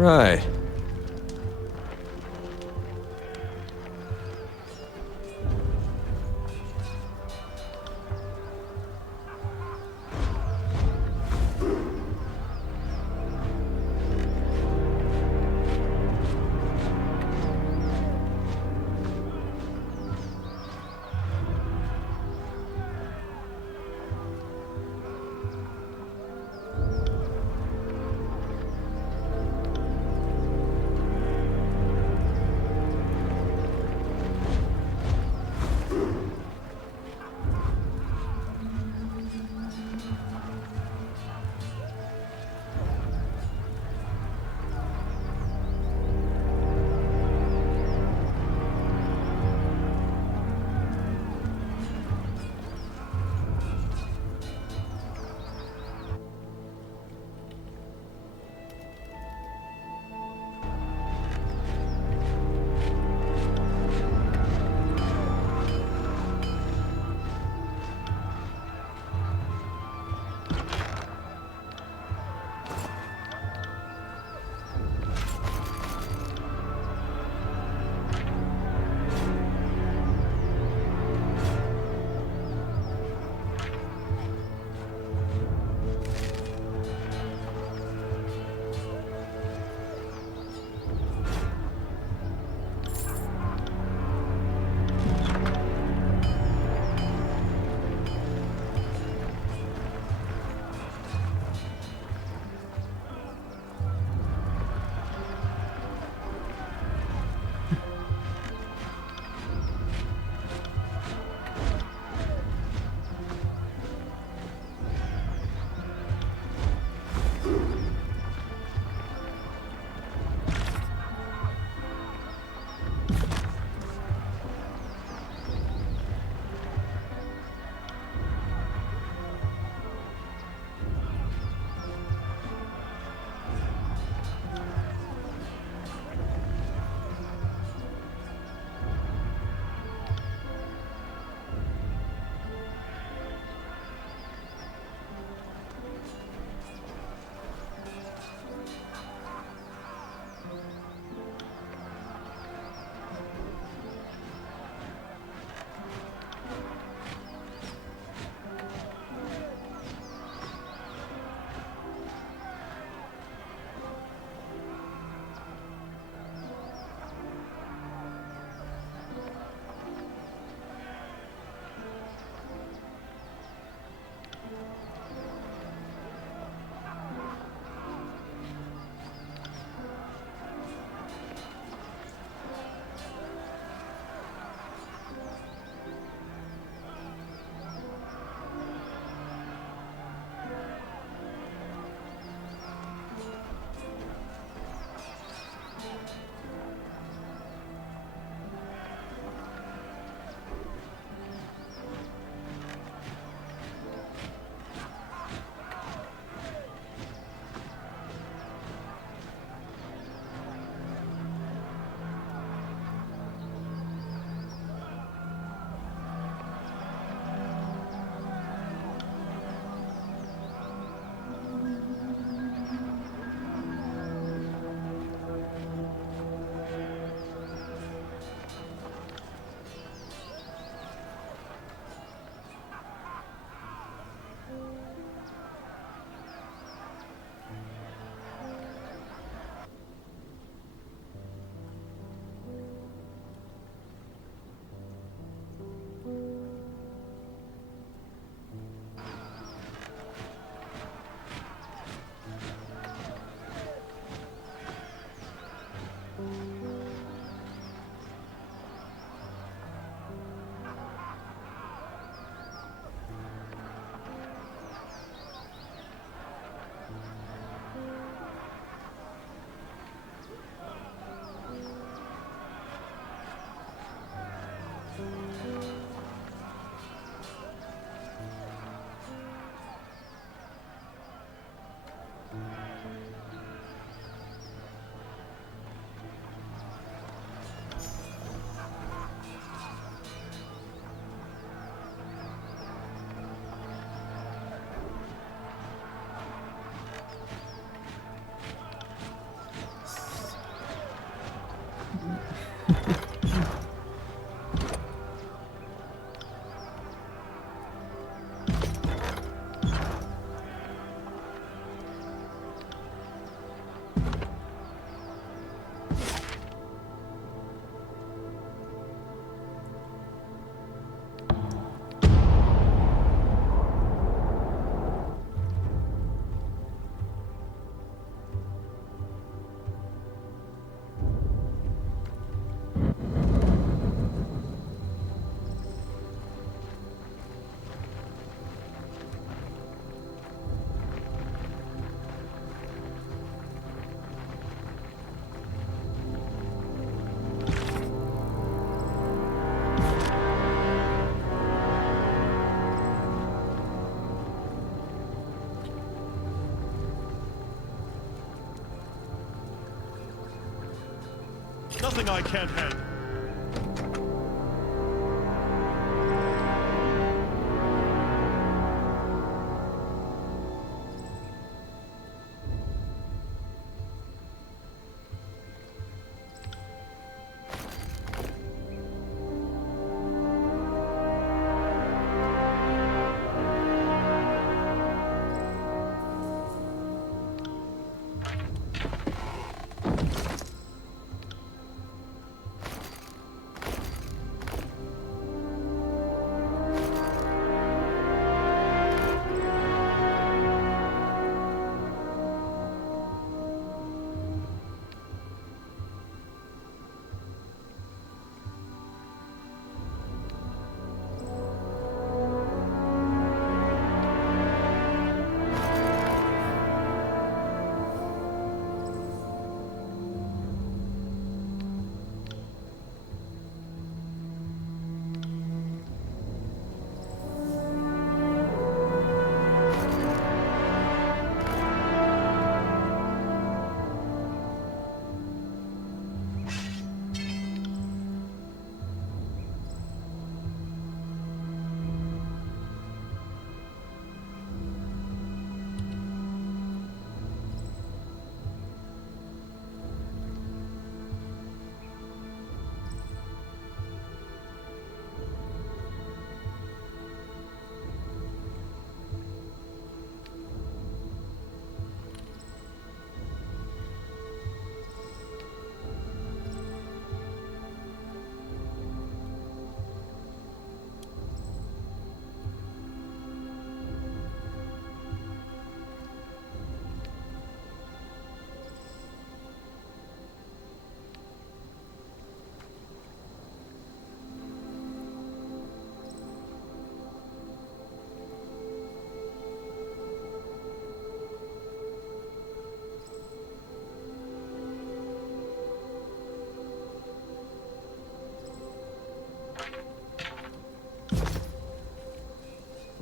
Right. Nothing I can't handle.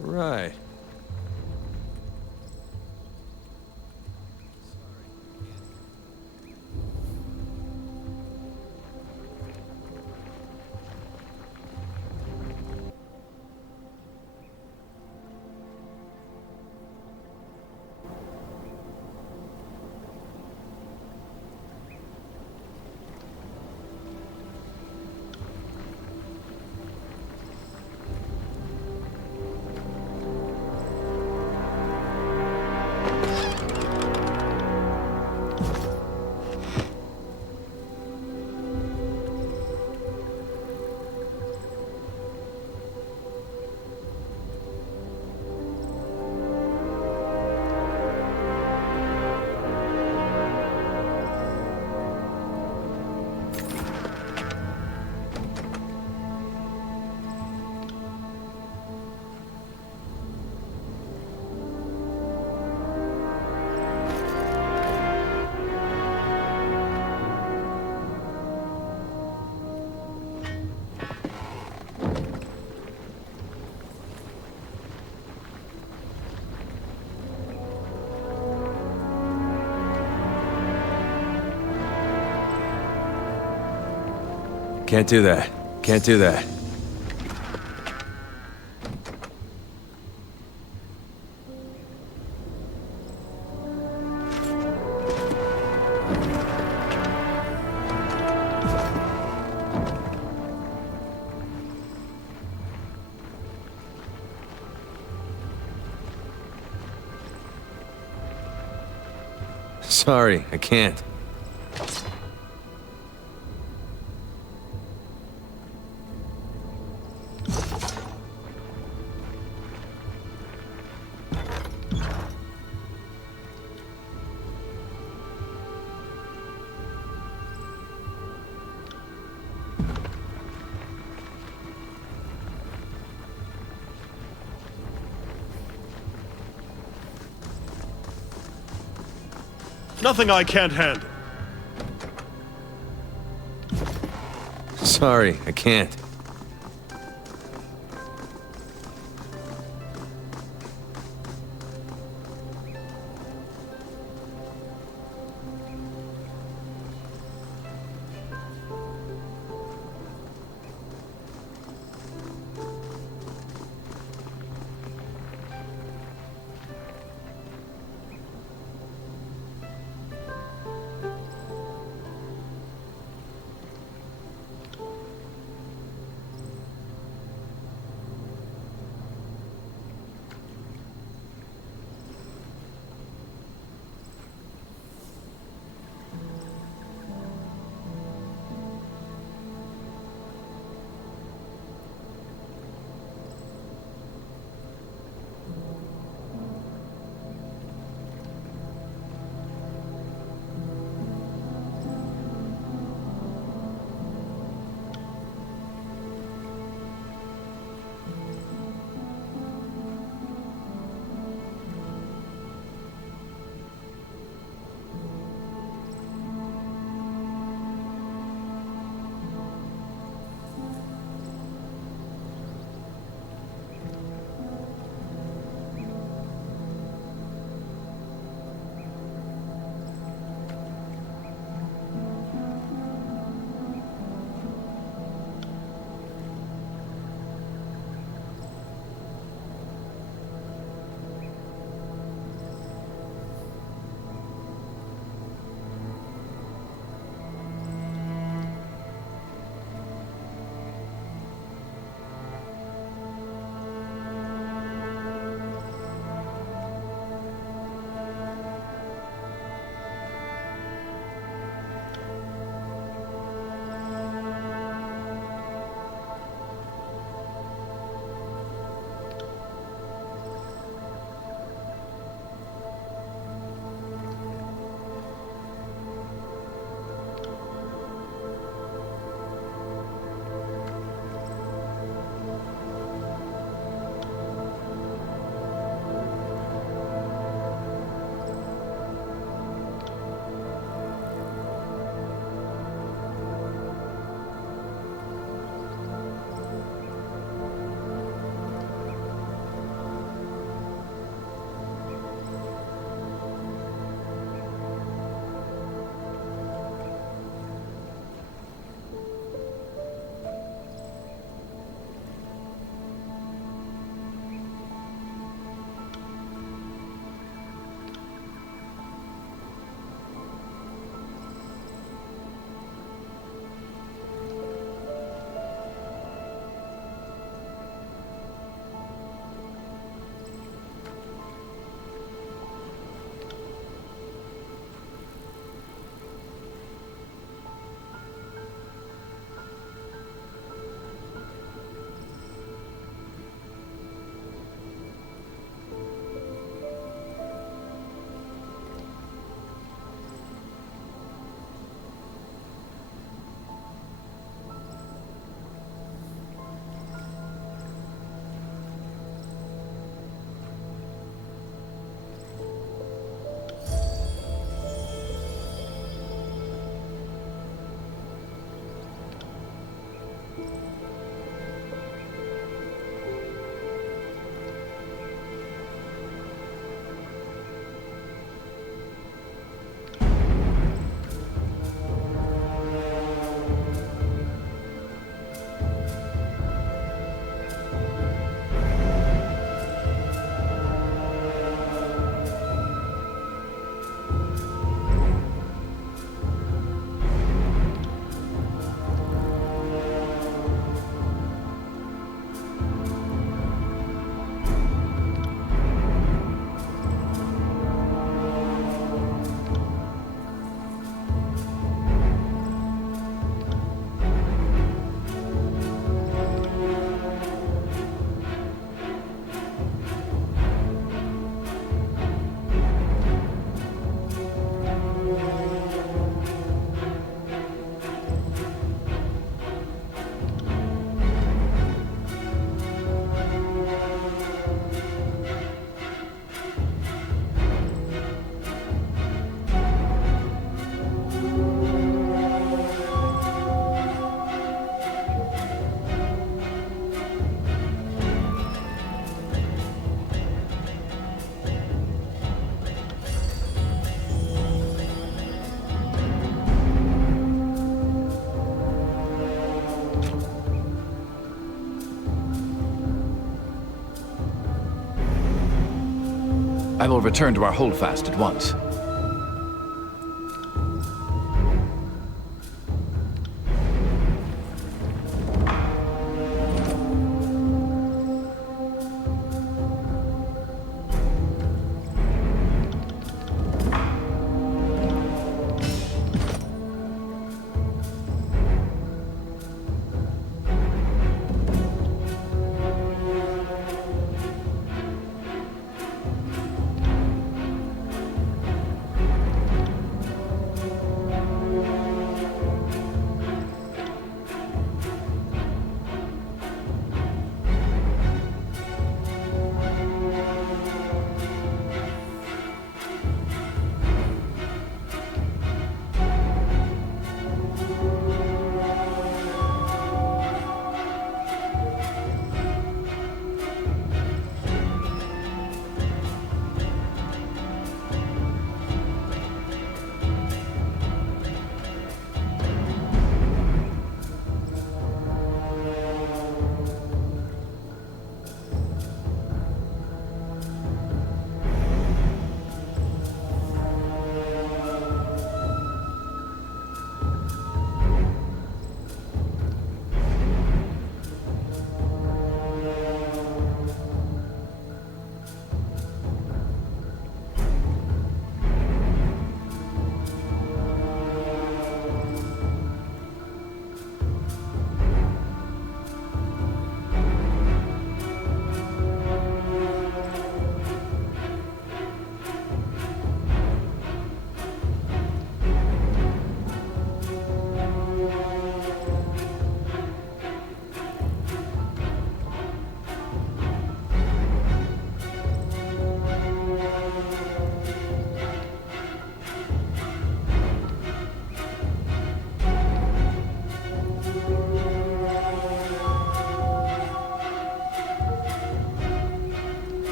Right. Can't do that. Can't do that. Sorry, I can't. Nothing I can't handle. Sorry, I can't. I will return to our holdfast at once.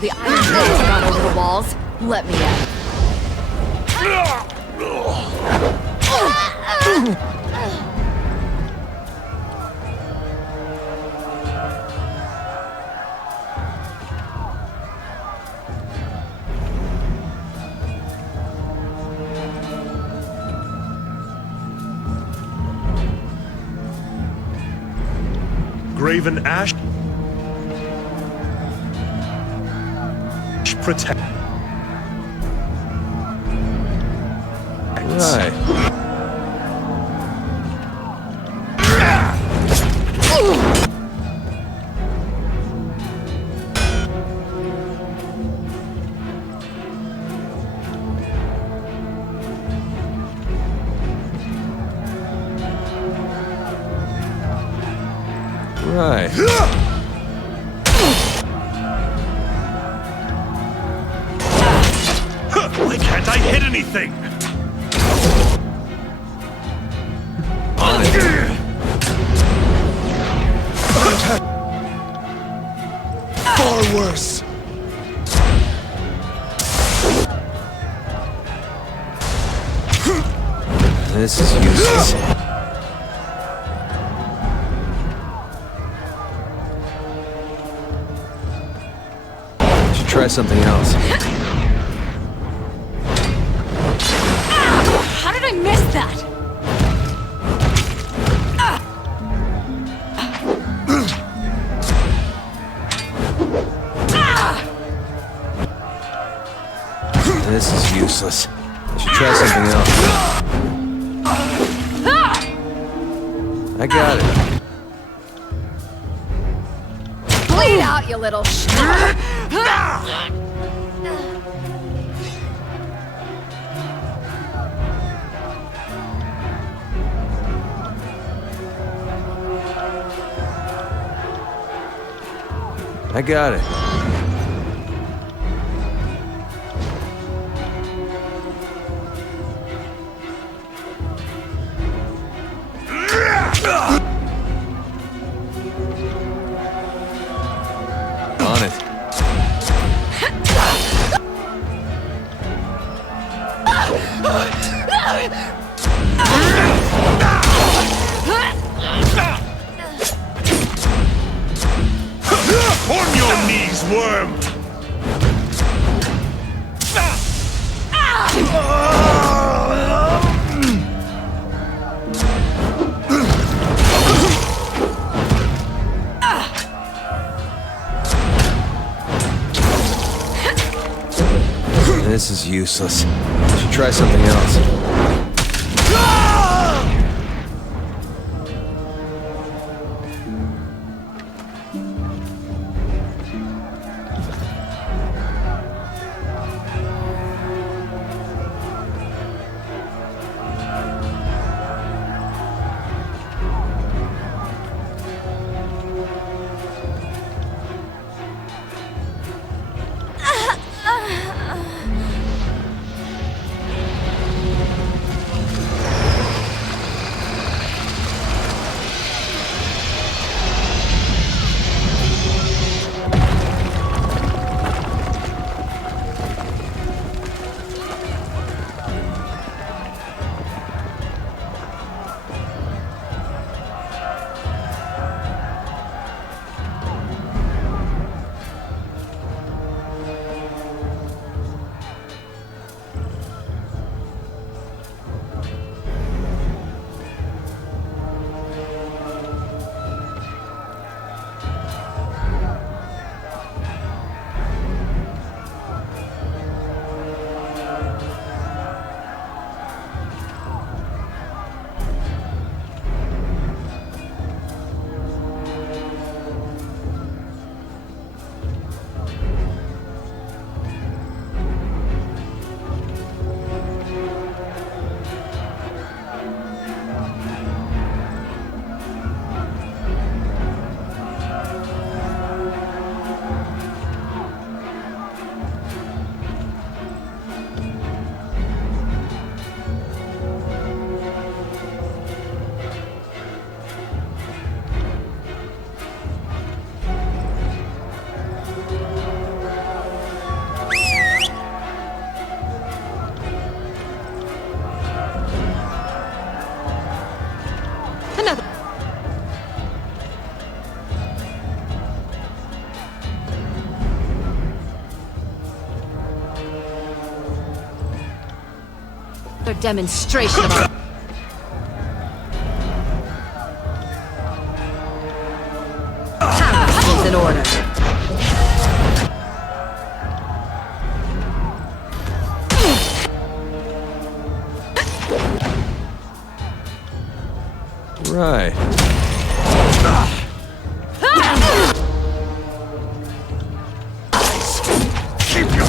The Iron Blades got over the walls. Let me in. Graven Ash. Protect. Right. Right. Why can't I hit anything? On it. Far worse. This is useless. try something else. How did I miss that? This is useless. I should try something else. I got it. Bleed out, you little I got it. On it. On your knees, worm! This is useless. I should try something else. Another demonstration of our... House is in order. Right. Keep your...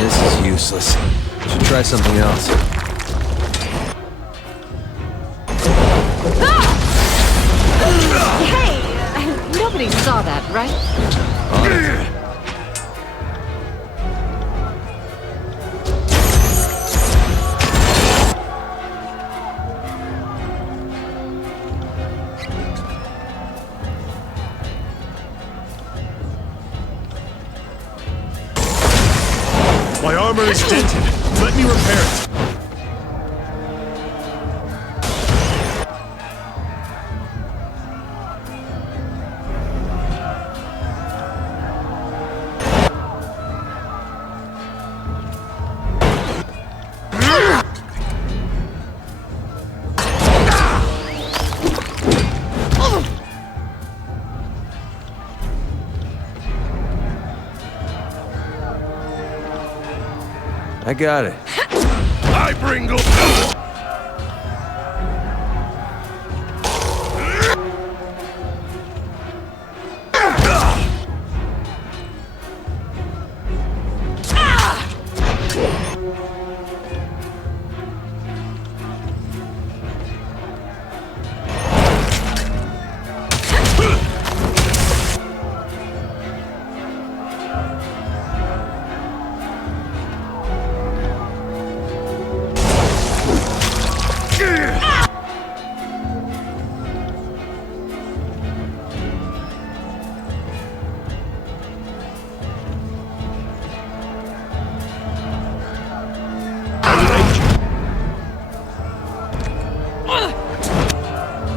This is useless. I should try something else. Hey! Nobody saw that, right? On it. My armor is dented. Let me repair it. I got it. I bring gold.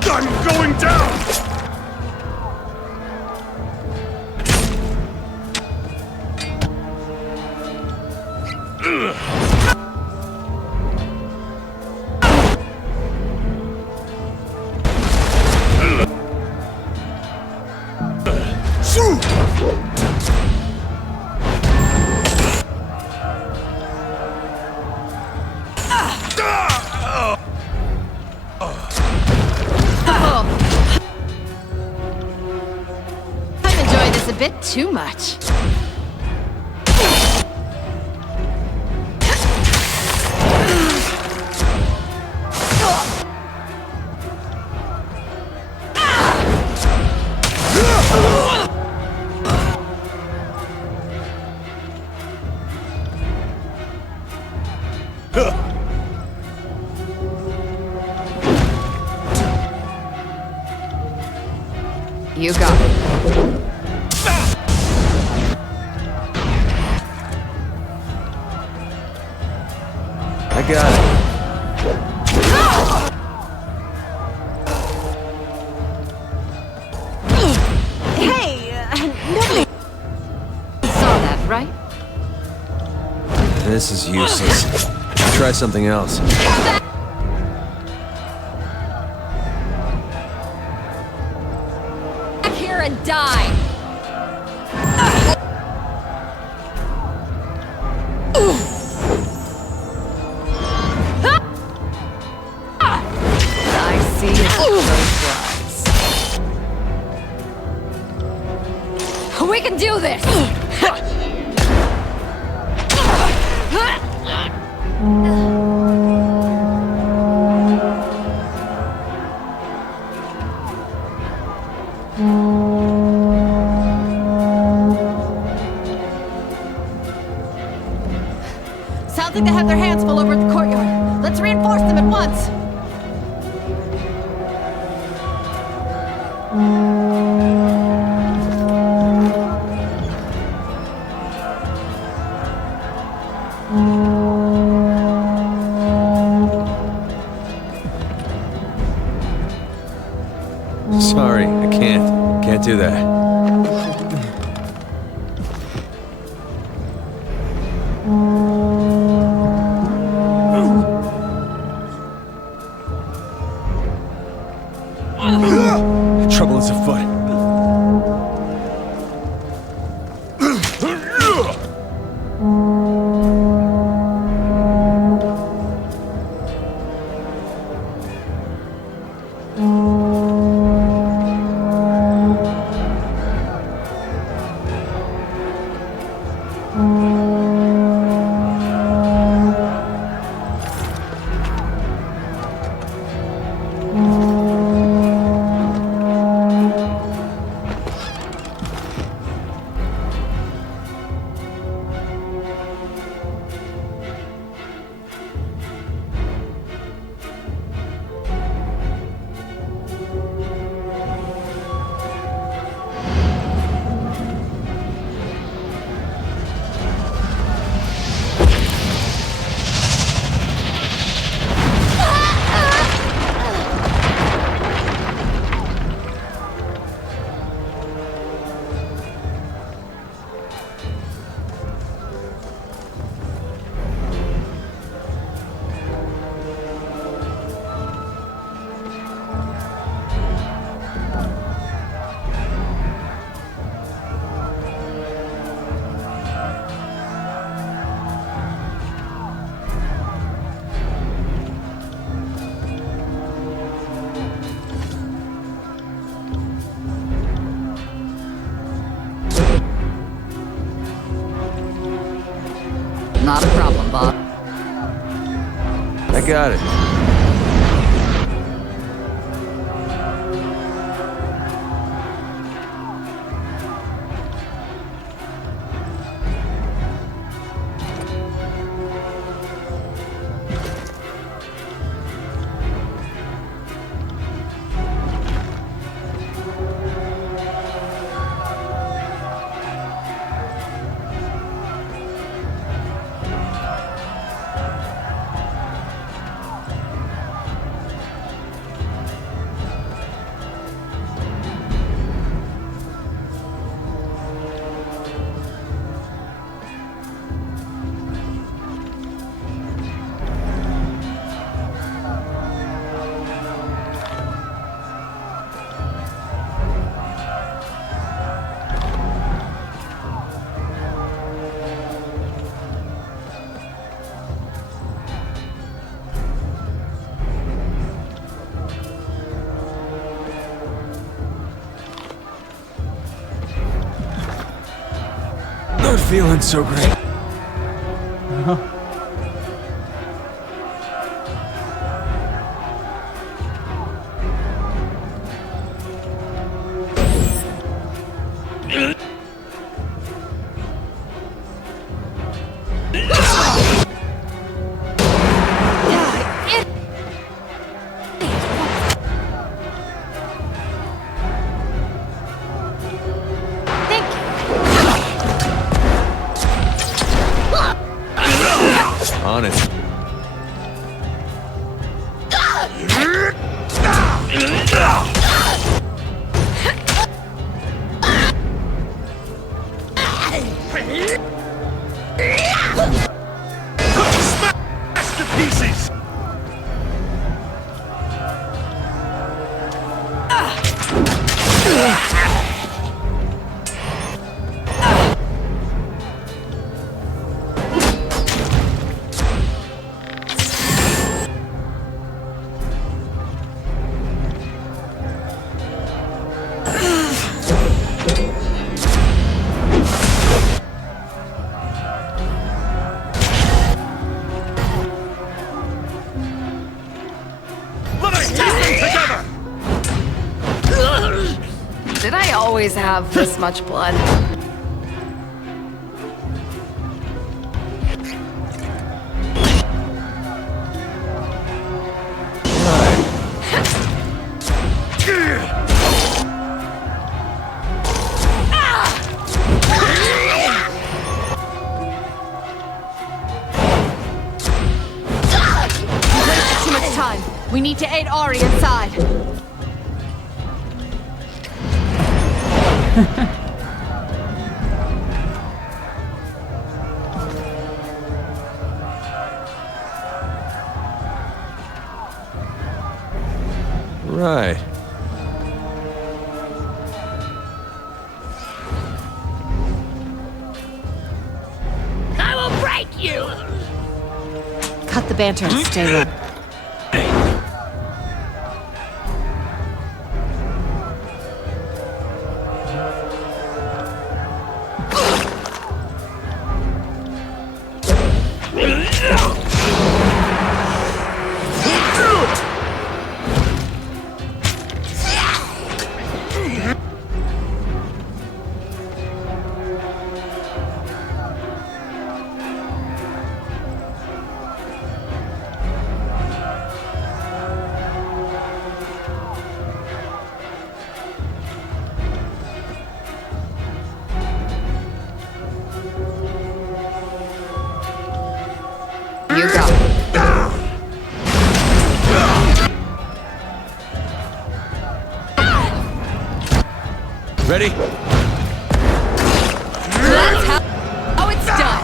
I'm going down! I'm enjoying this a bit too much. You got it. I got it. Hey, nobody saw that, right? This is useless. Try something else. Back here and die. I see it with both eyes. We can do this! Sounds like they have their hands full over at the courtyard. Let's reinforce them at once. Sorry, I can't. Can't do that. Trouble is afoot. Not a problem, Bob. I got it. Not feeling so great. On it. Smash to pieces! Let us test them together! Did I always have this much blood? Too much time. We need to aid Ari inside. Right. I will break you! Cut the banter and stay low. You go. Ready? That's how it's done.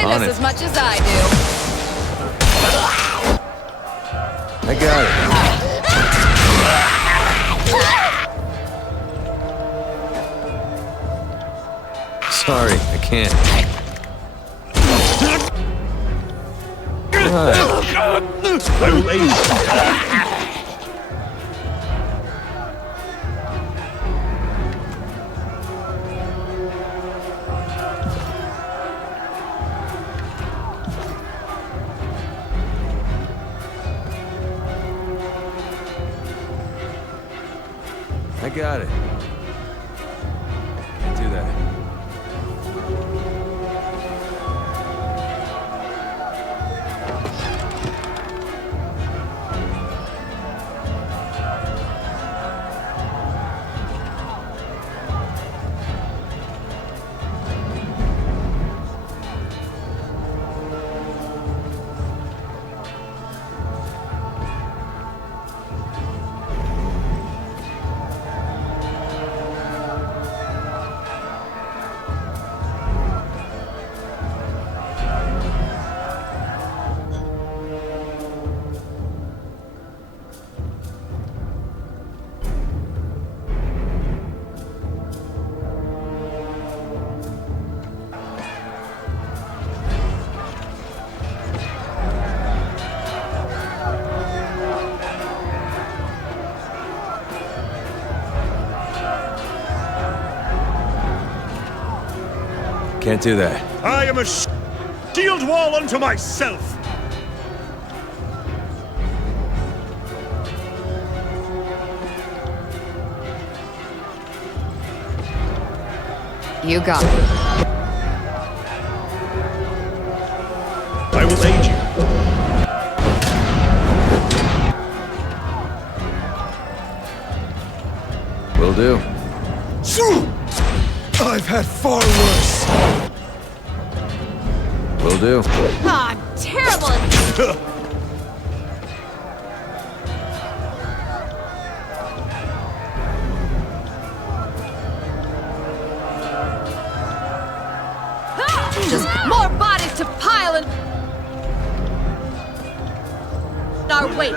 On This it. as much as I do. I got it. Sorry, I can't. Right. I will aid you. I got it. Can't do that. Can't do that. I am a shield wall unto myself. You got it. I will aid you. Will do. I've had far worse. Will do. Ah, I'm terrible at this. Just more bodies to pile in our wake.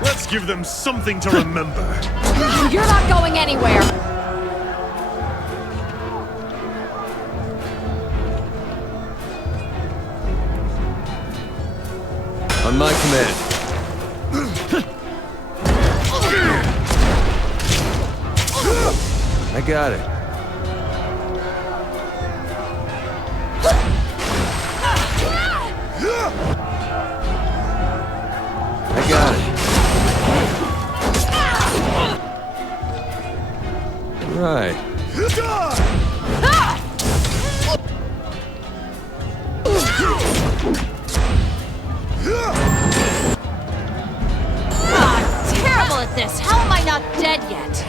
Let's give them something to remember. You're not going anywhere. On my command. I got it. I got it. Right. I'm terrible at this. How am I not dead yet?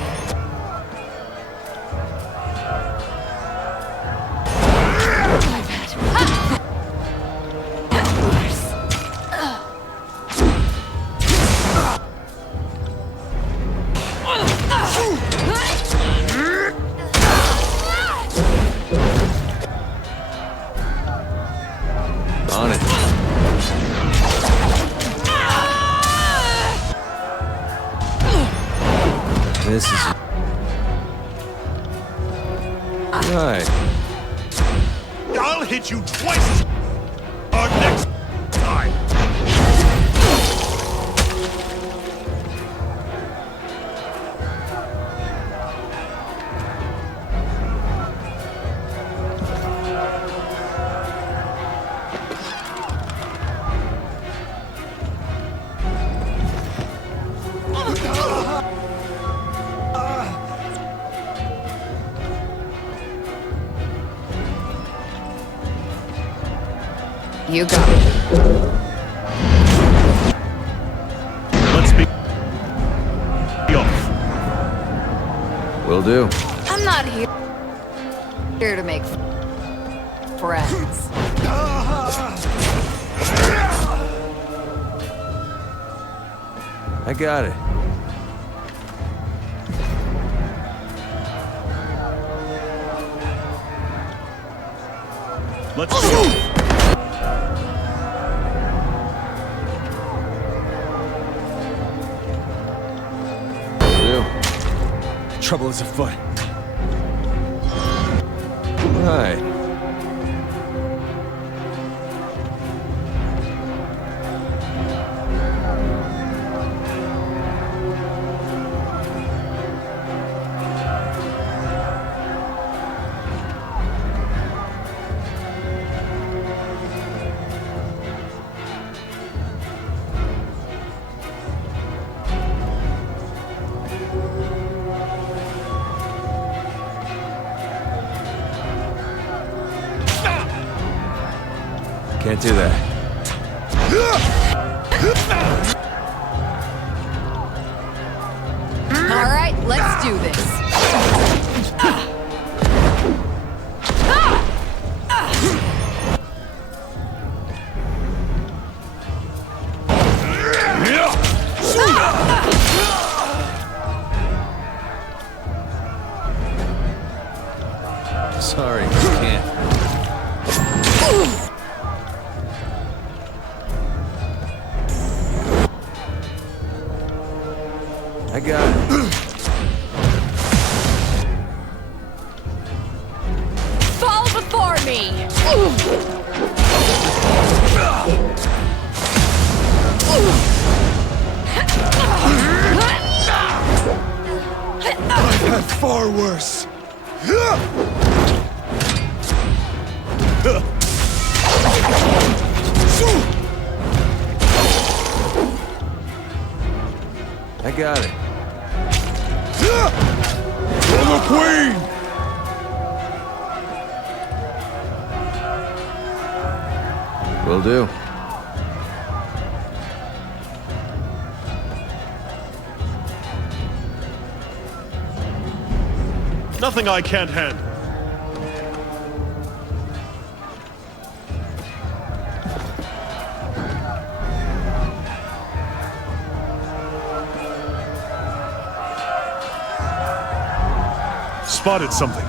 On it. This is... Right. I'll hit you twice as hard next time. You got it. Let's be off. Will do. I'm not here to make friends. I got it. Let's go. Trouble is afoot. Right. Can't do that. All right, let's do this. Sorry, can't. I got it. Fall before me! I've had far worse. I got it. For the Queen! Will do. Nothing I can't handle. Spotted something.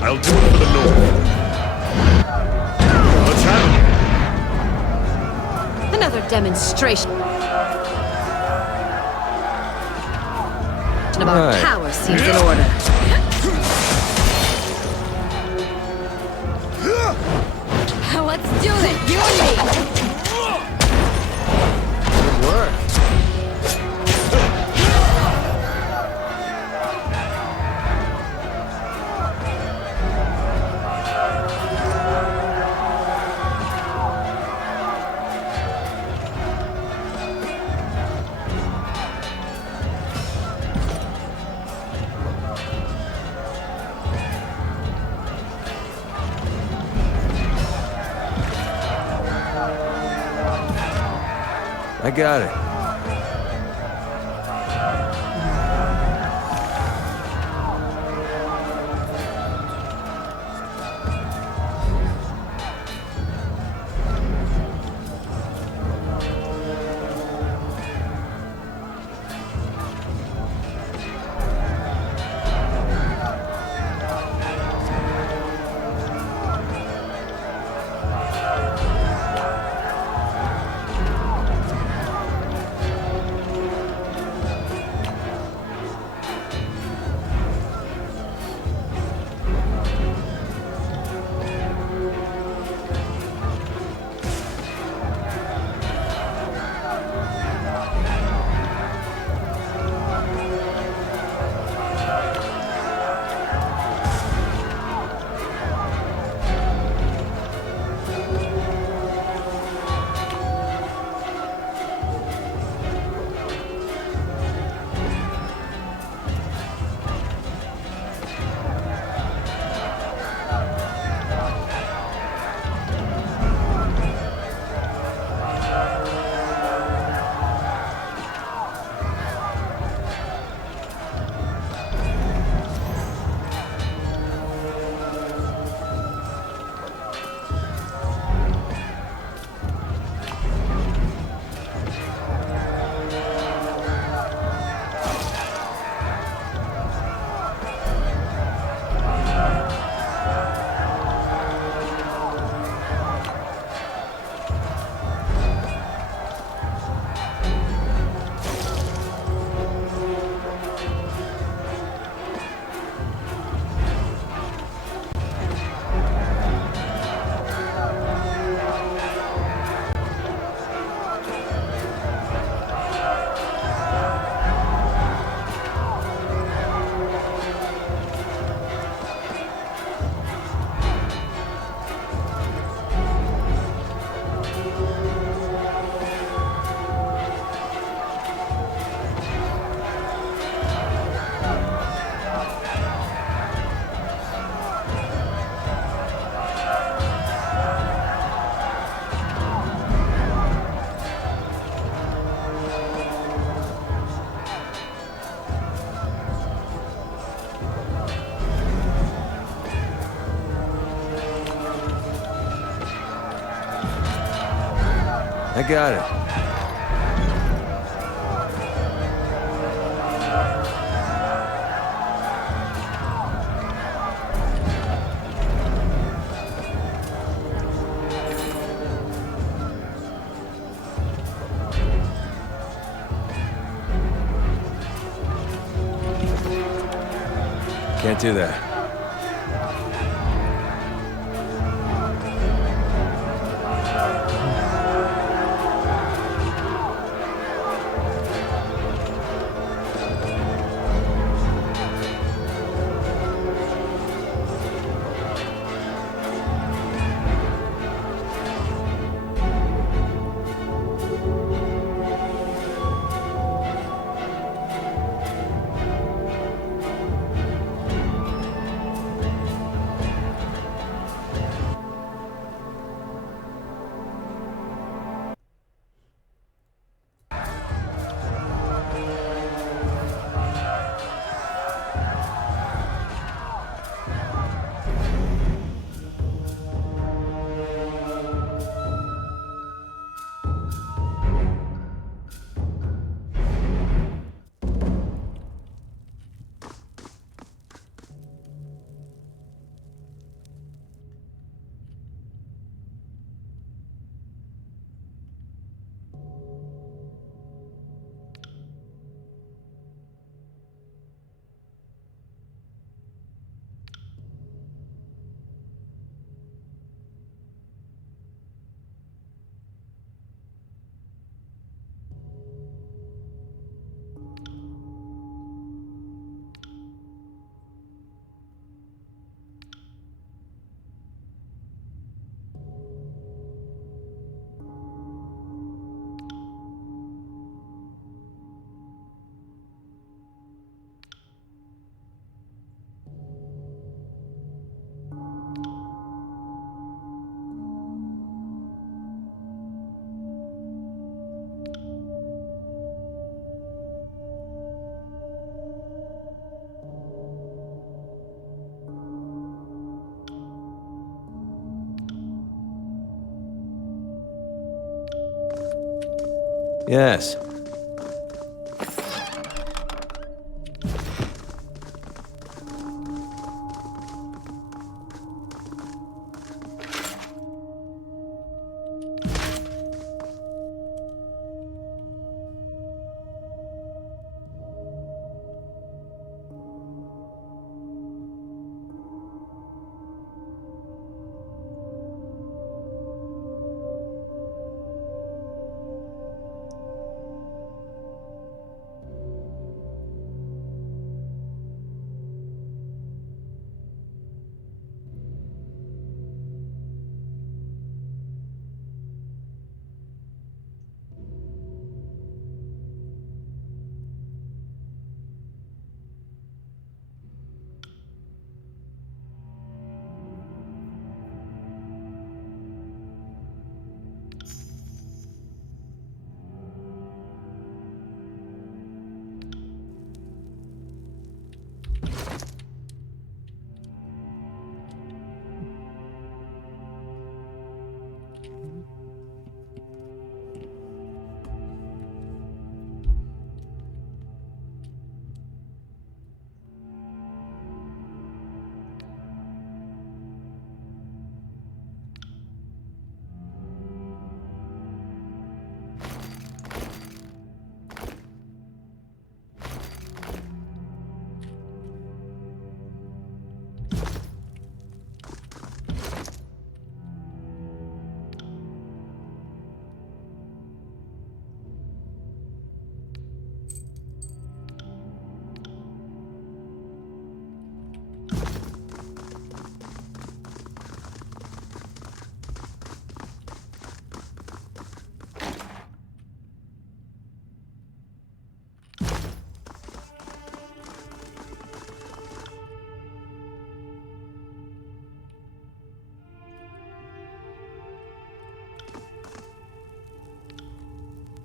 I'll do it for the North. Let's have it. Another demonstration. About Right. power seems in order. Let's do this, you and me! Good work. I got it. got it. Can't do that. Yes.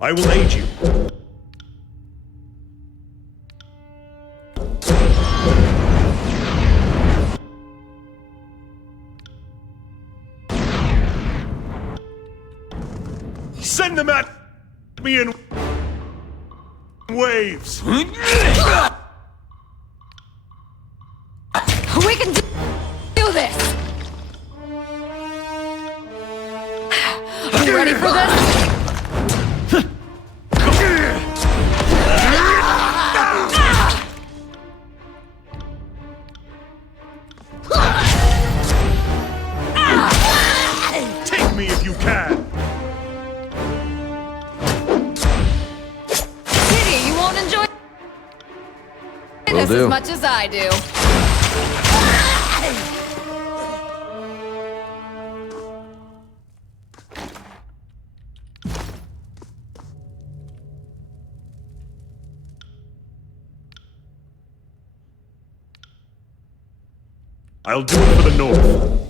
I will aid you. Send them them at me in waves. We can do this! Are you ready for this? Take me if you can. Pity you won't enjoy this do. as much as I do. I'll do it for the North.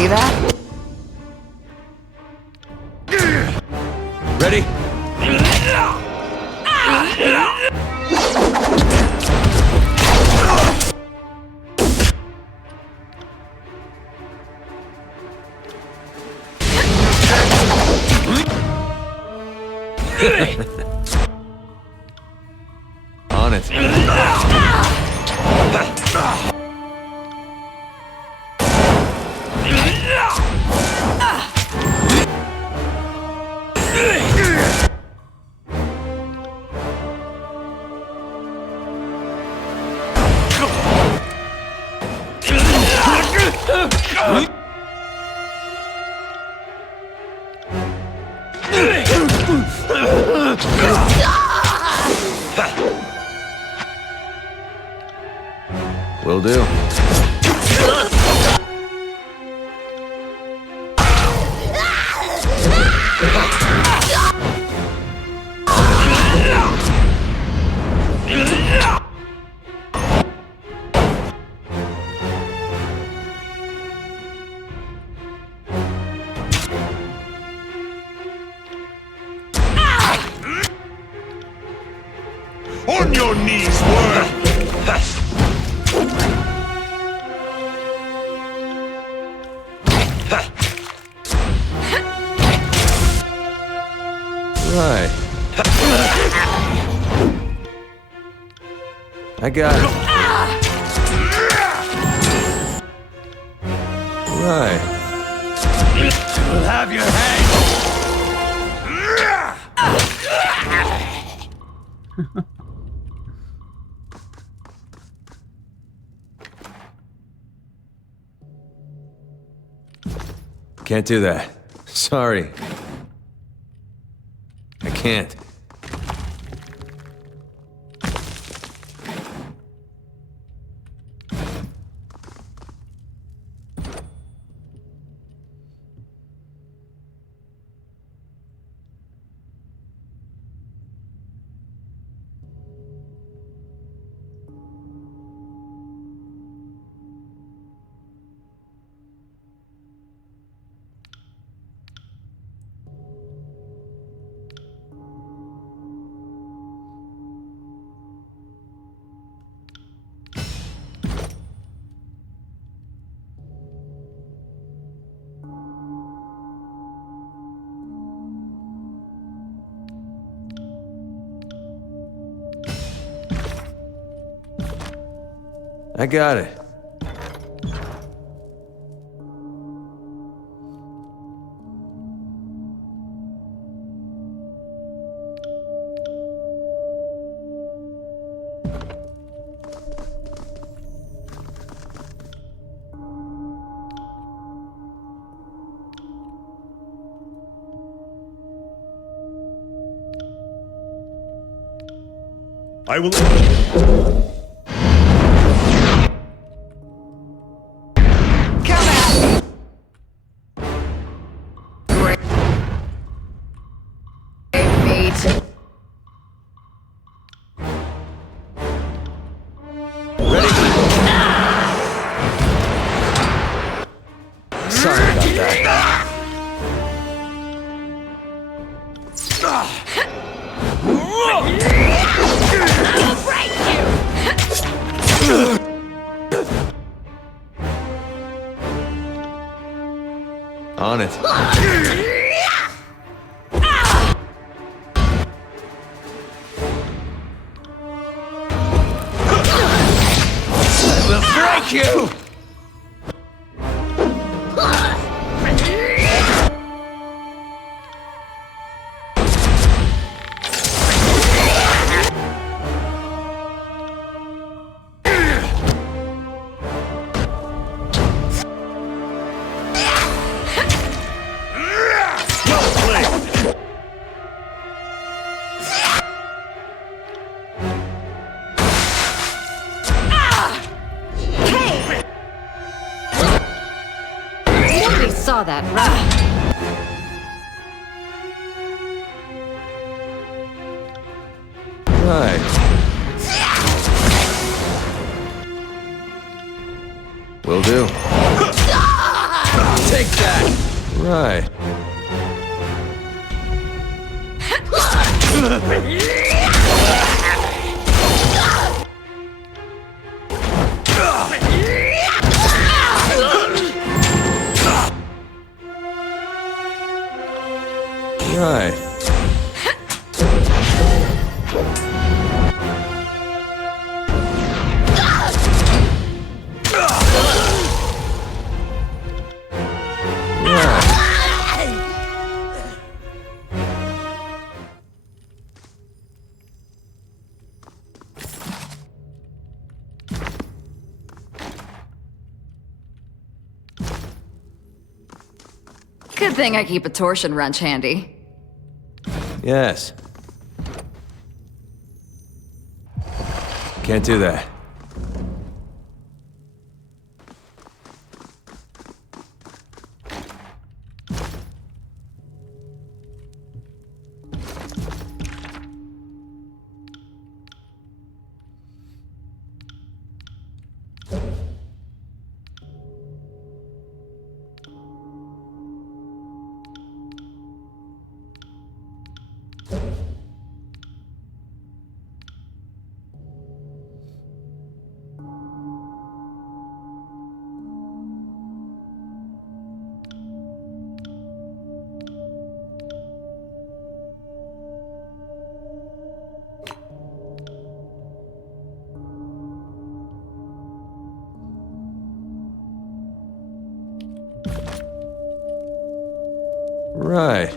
See that? Ready? On it. Will do. On your knees, worm! Right. I got it. Right. We'll have your head! Can't do that. Sorry. I can't. I got it. I will. Come at me! Mate. Sorry about that. I'll break you! On it. We'll break you! Well played. Hey! Nobody saw that, right? Right. Will do. Take that! Right. Right. Good thing I keep a torsion wrench handy. Yes. Can't do that. Right.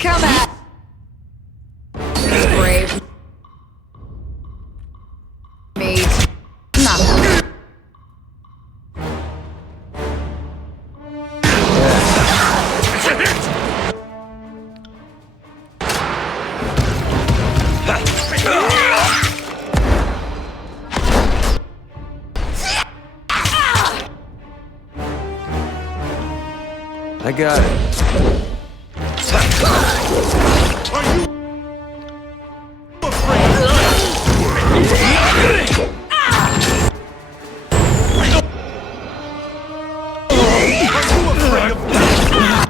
Come at brave Mage. Not I got it. Are you afraid? Are you afraid of death?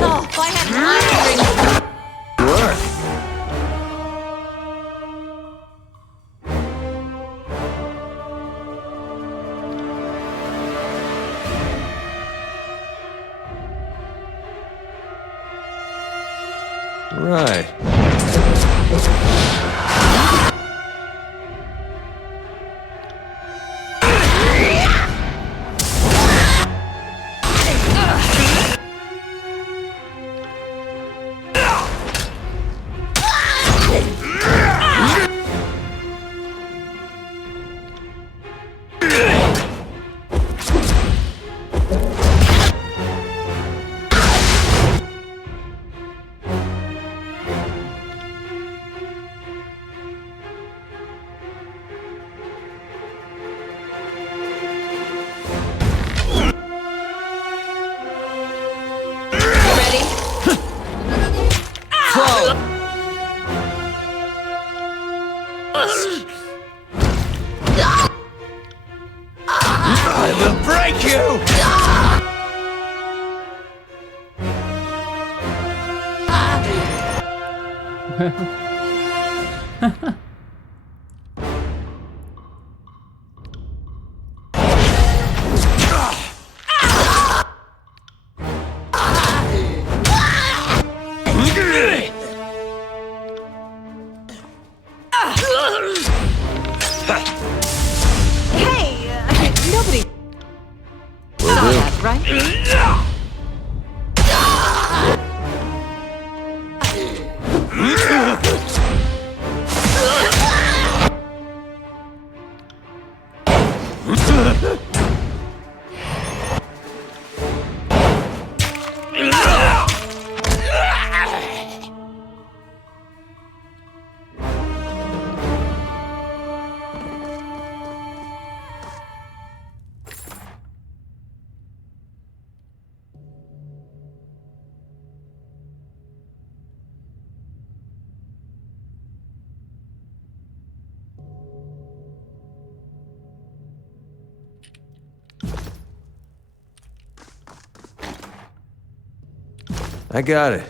Oh, if I had an iron. Sure. Right. ready? I will break you! Hey, nobody saw that, right? I got it.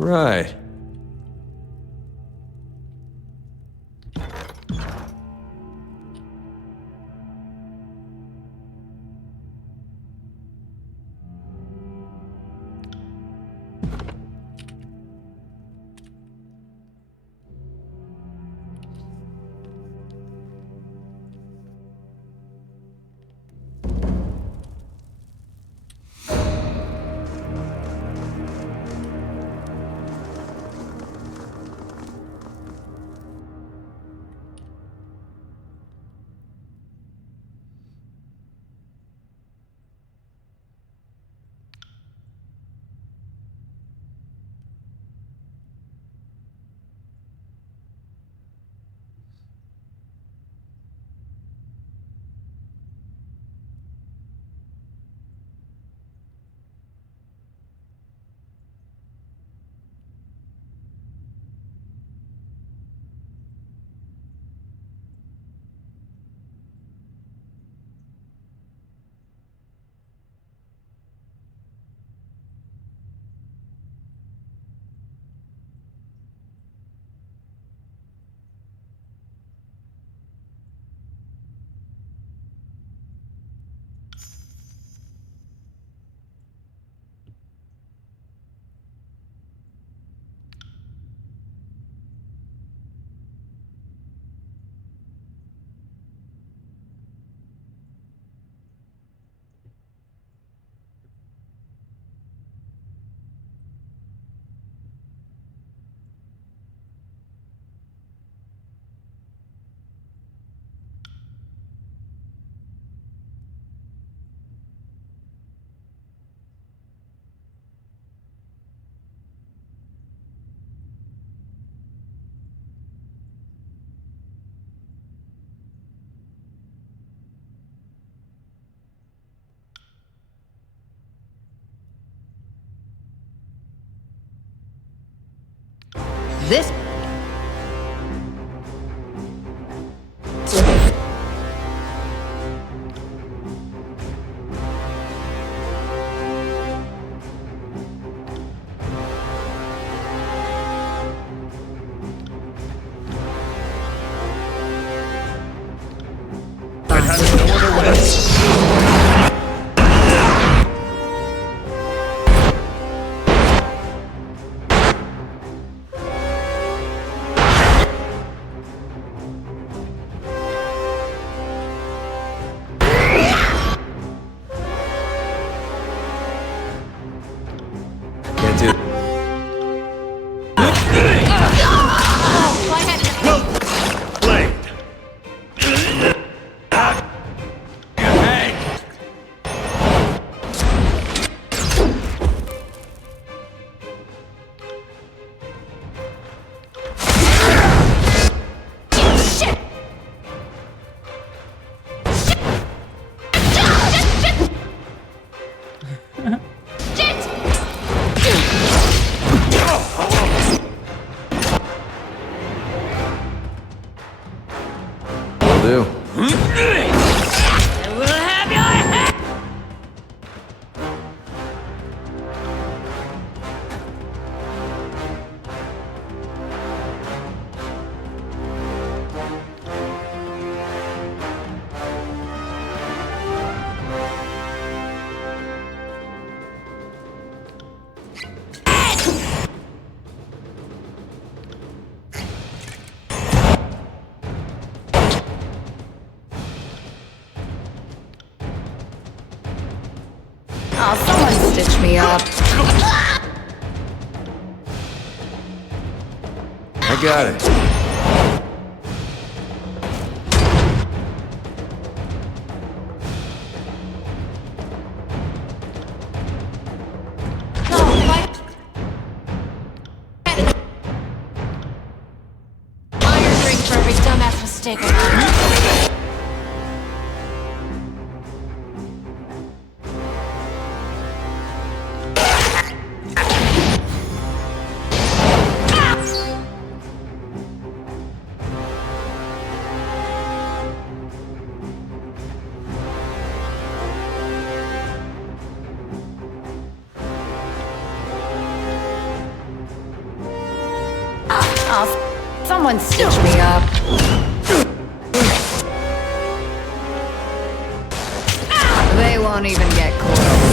Right. This... It has no other way. Can't do. Well played. Will do. Oh, someone stitch me up. I got it. Iron drink for every dumbass mistake of mine. Someone stitch me up. They won't even get close.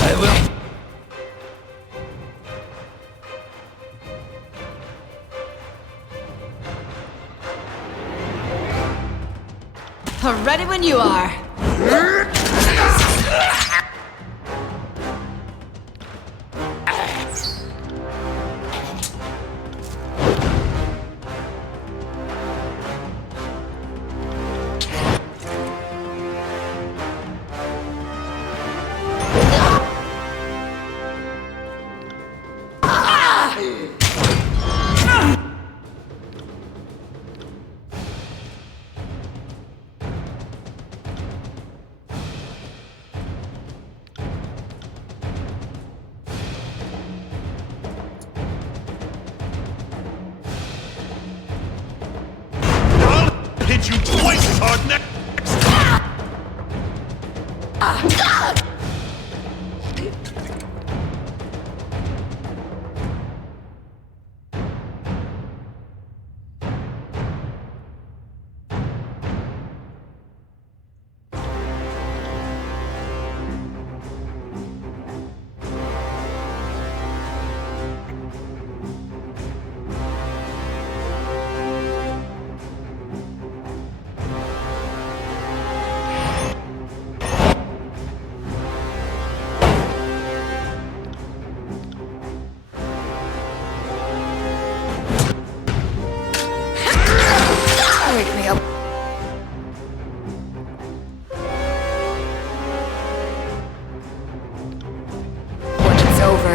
I will. Ready when you are. I'll hit you twice as hard next time! Wake me up. When it's over.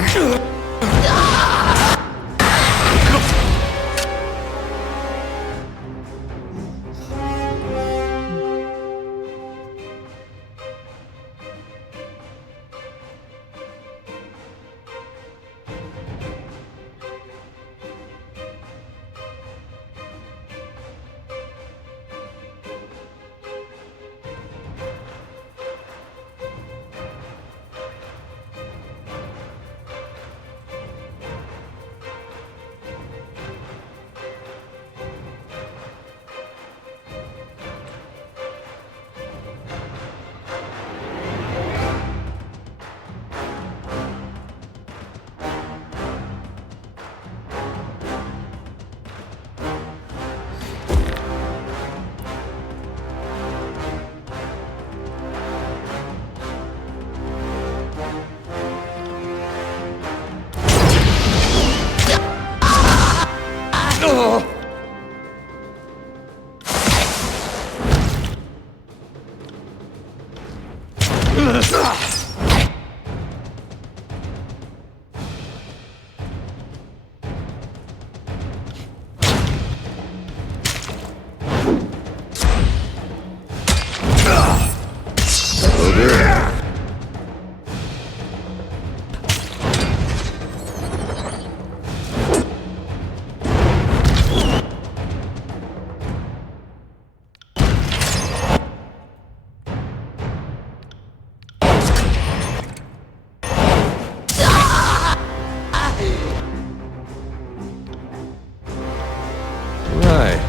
Right.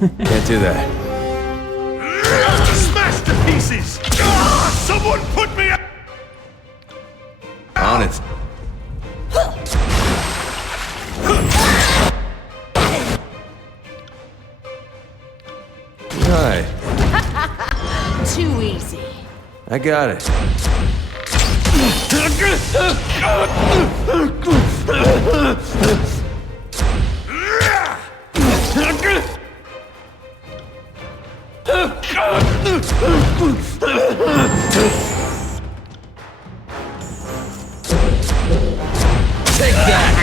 Can't do that. Smashed to pieces! Someone put me out! I got it. Take that!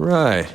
Right.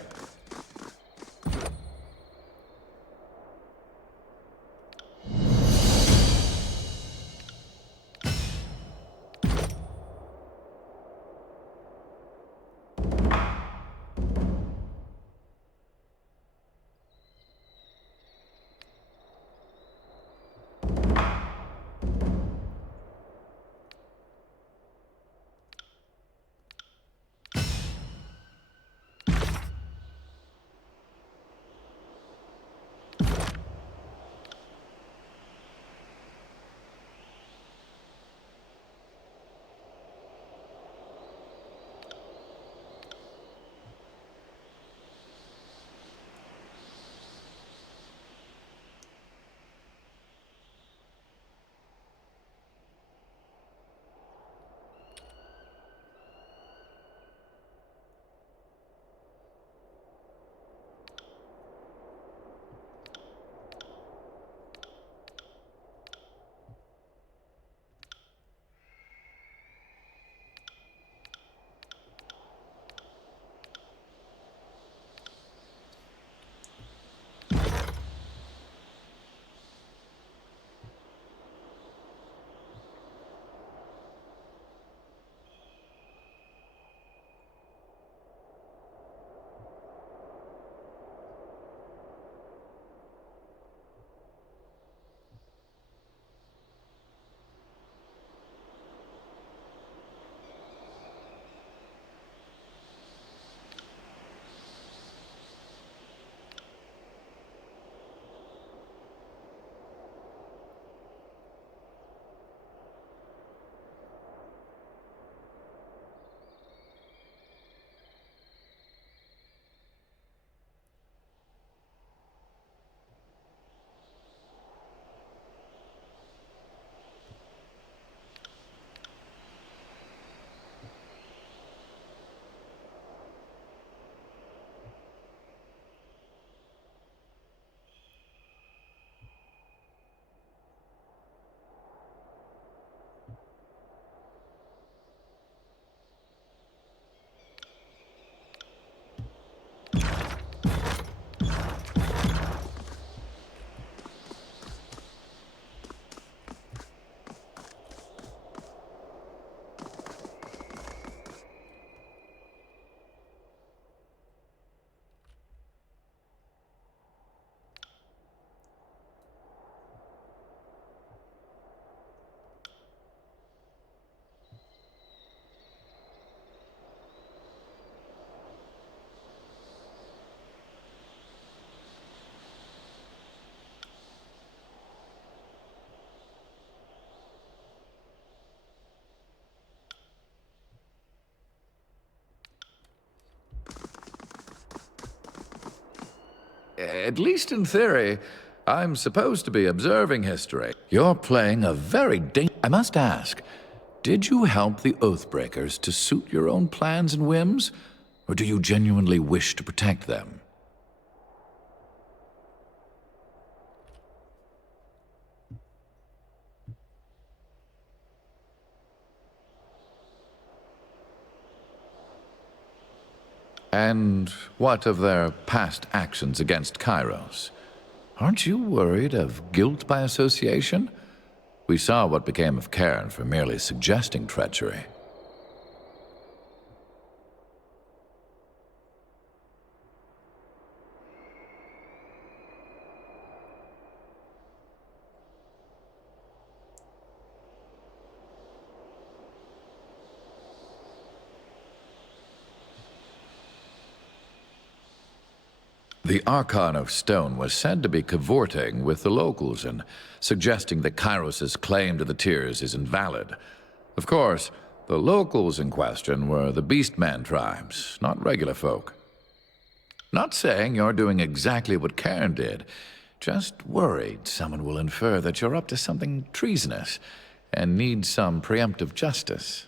At least in theory, I'm supposed to be observing history. You're playing a very I must ask, did you help the Oathbreakers to suit your own plans and whims? Or do you genuinely wish to protect them? And what of their past actions against Kairos? Aren't you worried of guilt by association? We saw what became of Cairn for merely suggesting treachery. The Archon of Stone was said to be cavorting with the locals and suggesting that Kairos' claim to the Tears is invalid. Of course, the locals in question were the Beastman tribes, not regular folk. Not saying you're doing exactly what Cairn did, just worried someone will infer that you're up to something treasonous and need some preemptive justice.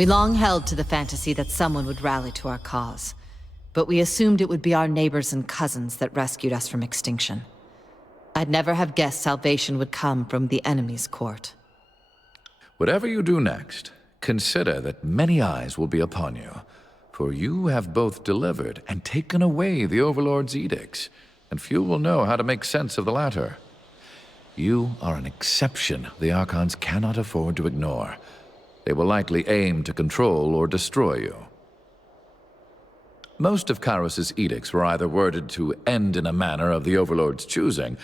We long held to the fantasy that someone would rally to our cause, but we assumed it would be our neighbors and cousins that rescued us from extinction. I'd never have guessed salvation would come from the enemy's court. Whatever you do next, consider that many eyes will be upon you, for you have both delivered and taken away the Overlord's edicts, and few will know how to make sense of the latter. You are an exception the Archons cannot afford to ignore. They will likely aim to control or destroy you. Most of Kairos' edicts were either worded to end in a manner of the Overlord's choosing.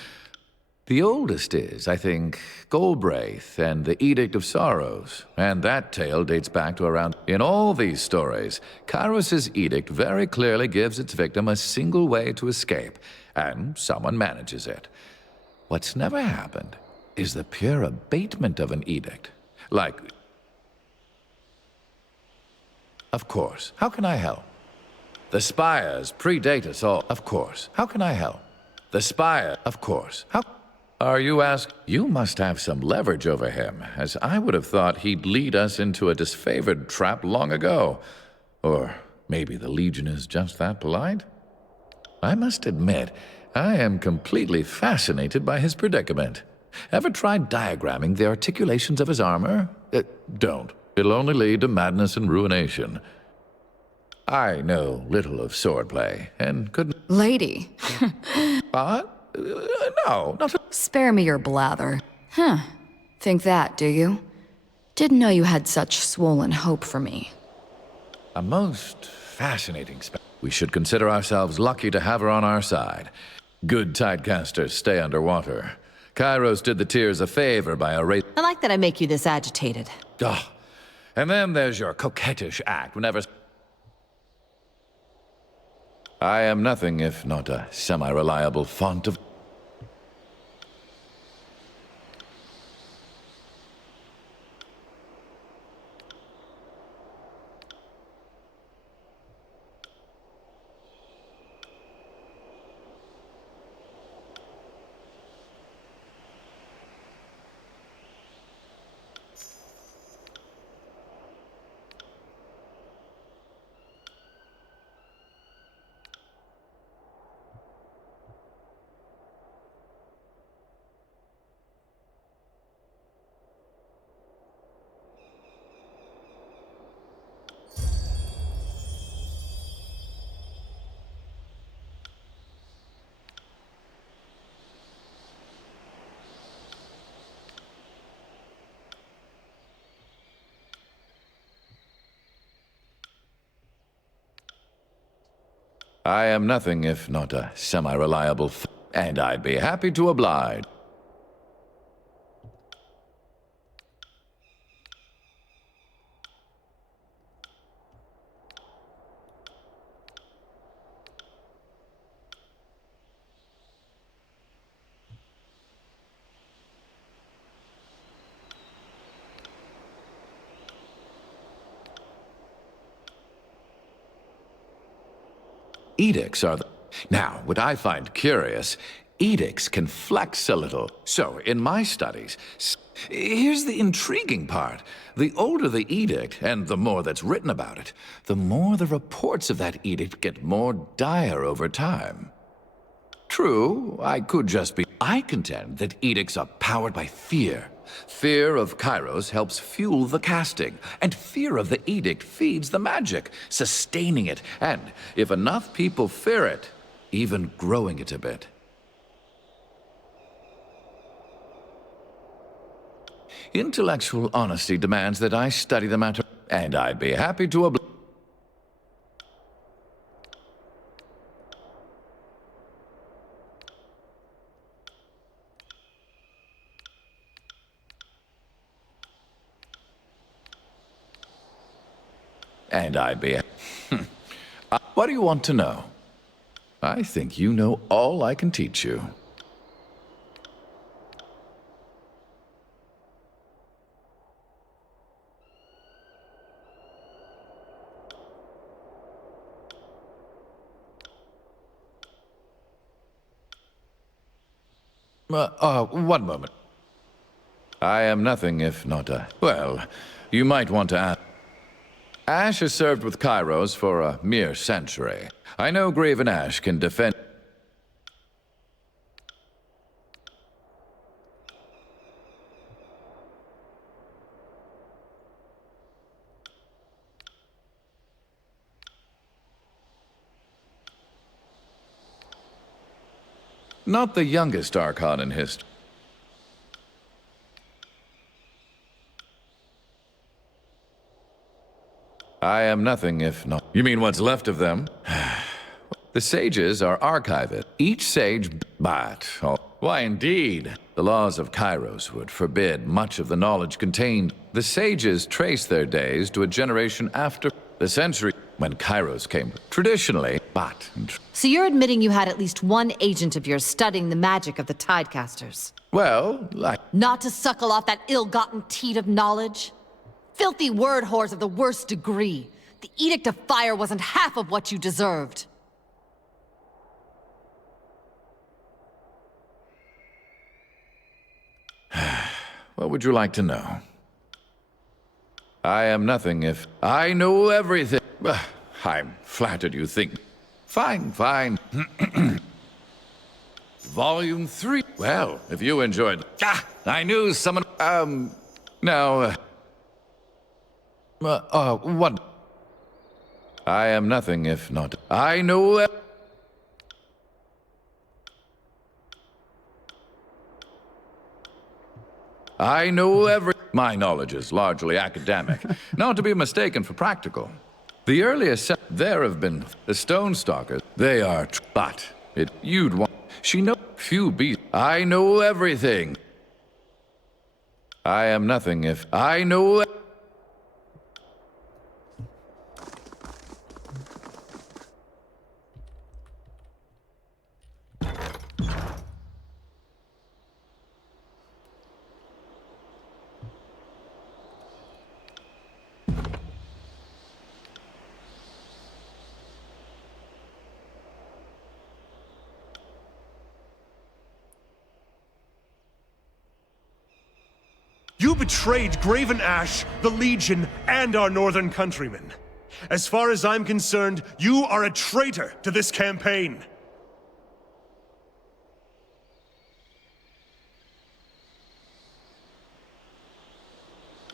The oldest is, I think, Golbraith and the Edict of Sorrows, and that tale dates back to around... In all these stories, Kairos' edict very clearly gives its victim a single way to escape, and someone manages it. What's never happened is the pure abatement of an edict. Like... Of course, how can I help? The Spires predate us all. Of course, how can I help? The Spire... Of course, how... Are you asked? You must have some leverage over him, as I would have thought he'd lead us into a disfavored trap long ago. Or maybe the Legion is just that polite? I must admit, I am completely fascinated by his predicament. Ever tried diagramming the articulations of his armor? Don't. It'll only lead to madness and ruination. I know little of swordplay, and couldn't... Lady. What? No, not... Spare me your blather. Huh. Think that, do you? Didn't know you had such swollen hope for me. A most fascinating We should consider ourselves lucky to have her on our side. Good tidecasters stay underwater. Kairos did the Tears a favor by erasing... I like that I make you this agitated. Oh. And then there's your coquettish act whenever... I am nothing if not a semi-reliable font of... I am nothing if not a semi-reliable and I'd be happy to oblige. Edicts are the... Now, what I find curious, edicts can flex a little. So, in my studies, here's the intriguing part. The older the edict, and the more that's written about it, the more the reports of that edict get more dire over time. True, I could just be... I contend that edicts are powered by fear. Fear of Kairos helps fuel the casting, and fear of the edict feeds the magic, sustaining it, and, if enough people fear it, even growing it a bit. Intellectual honesty demands that I study the matter, and I'd be happy to oblige. And I'd be... What do you want to know? I think you know all I can teach you. One moment. I am nothing if not a... Well, you might want to ask... Ash has served with Kairos for a mere century. I know Graven Ash can defend... Not the youngest Archon in history. I am nothing if not... You mean what's left of them? The sages are archived. Each sage... But... Oh, why, indeed. The laws of Kairos would forbid much of the knowledge contained. The sages trace their days to a generation after the century when Kairos came. Traditionally, but... So you're admitting you had at least one agent of yours studying the magic of the Tidecasters? Well, like... Not to suckle off that ill-gotten teat of knowledge? Filthy word whores of the worst degree. The Edict of Fire wasn't half of what you deserved. What would you like to know? I am nothing if... I know everything. I'm flattered you think... Fine, fine. Volume 3. Well, if you enjoyed... I knew someone... Now... what? I am nothing if not... I know... I know every... My knowledge is largely academic, not to be mistaken for practical. The earliest... There have been the Stone Stalkers. They are... But... You'd want... She knows... Few beasts. I know everything. I am nothing if... I know... You betrayed Graven Ash, the Legion, and our northern countrymen. As far as I'm concerned, you are a traitor to this campaign.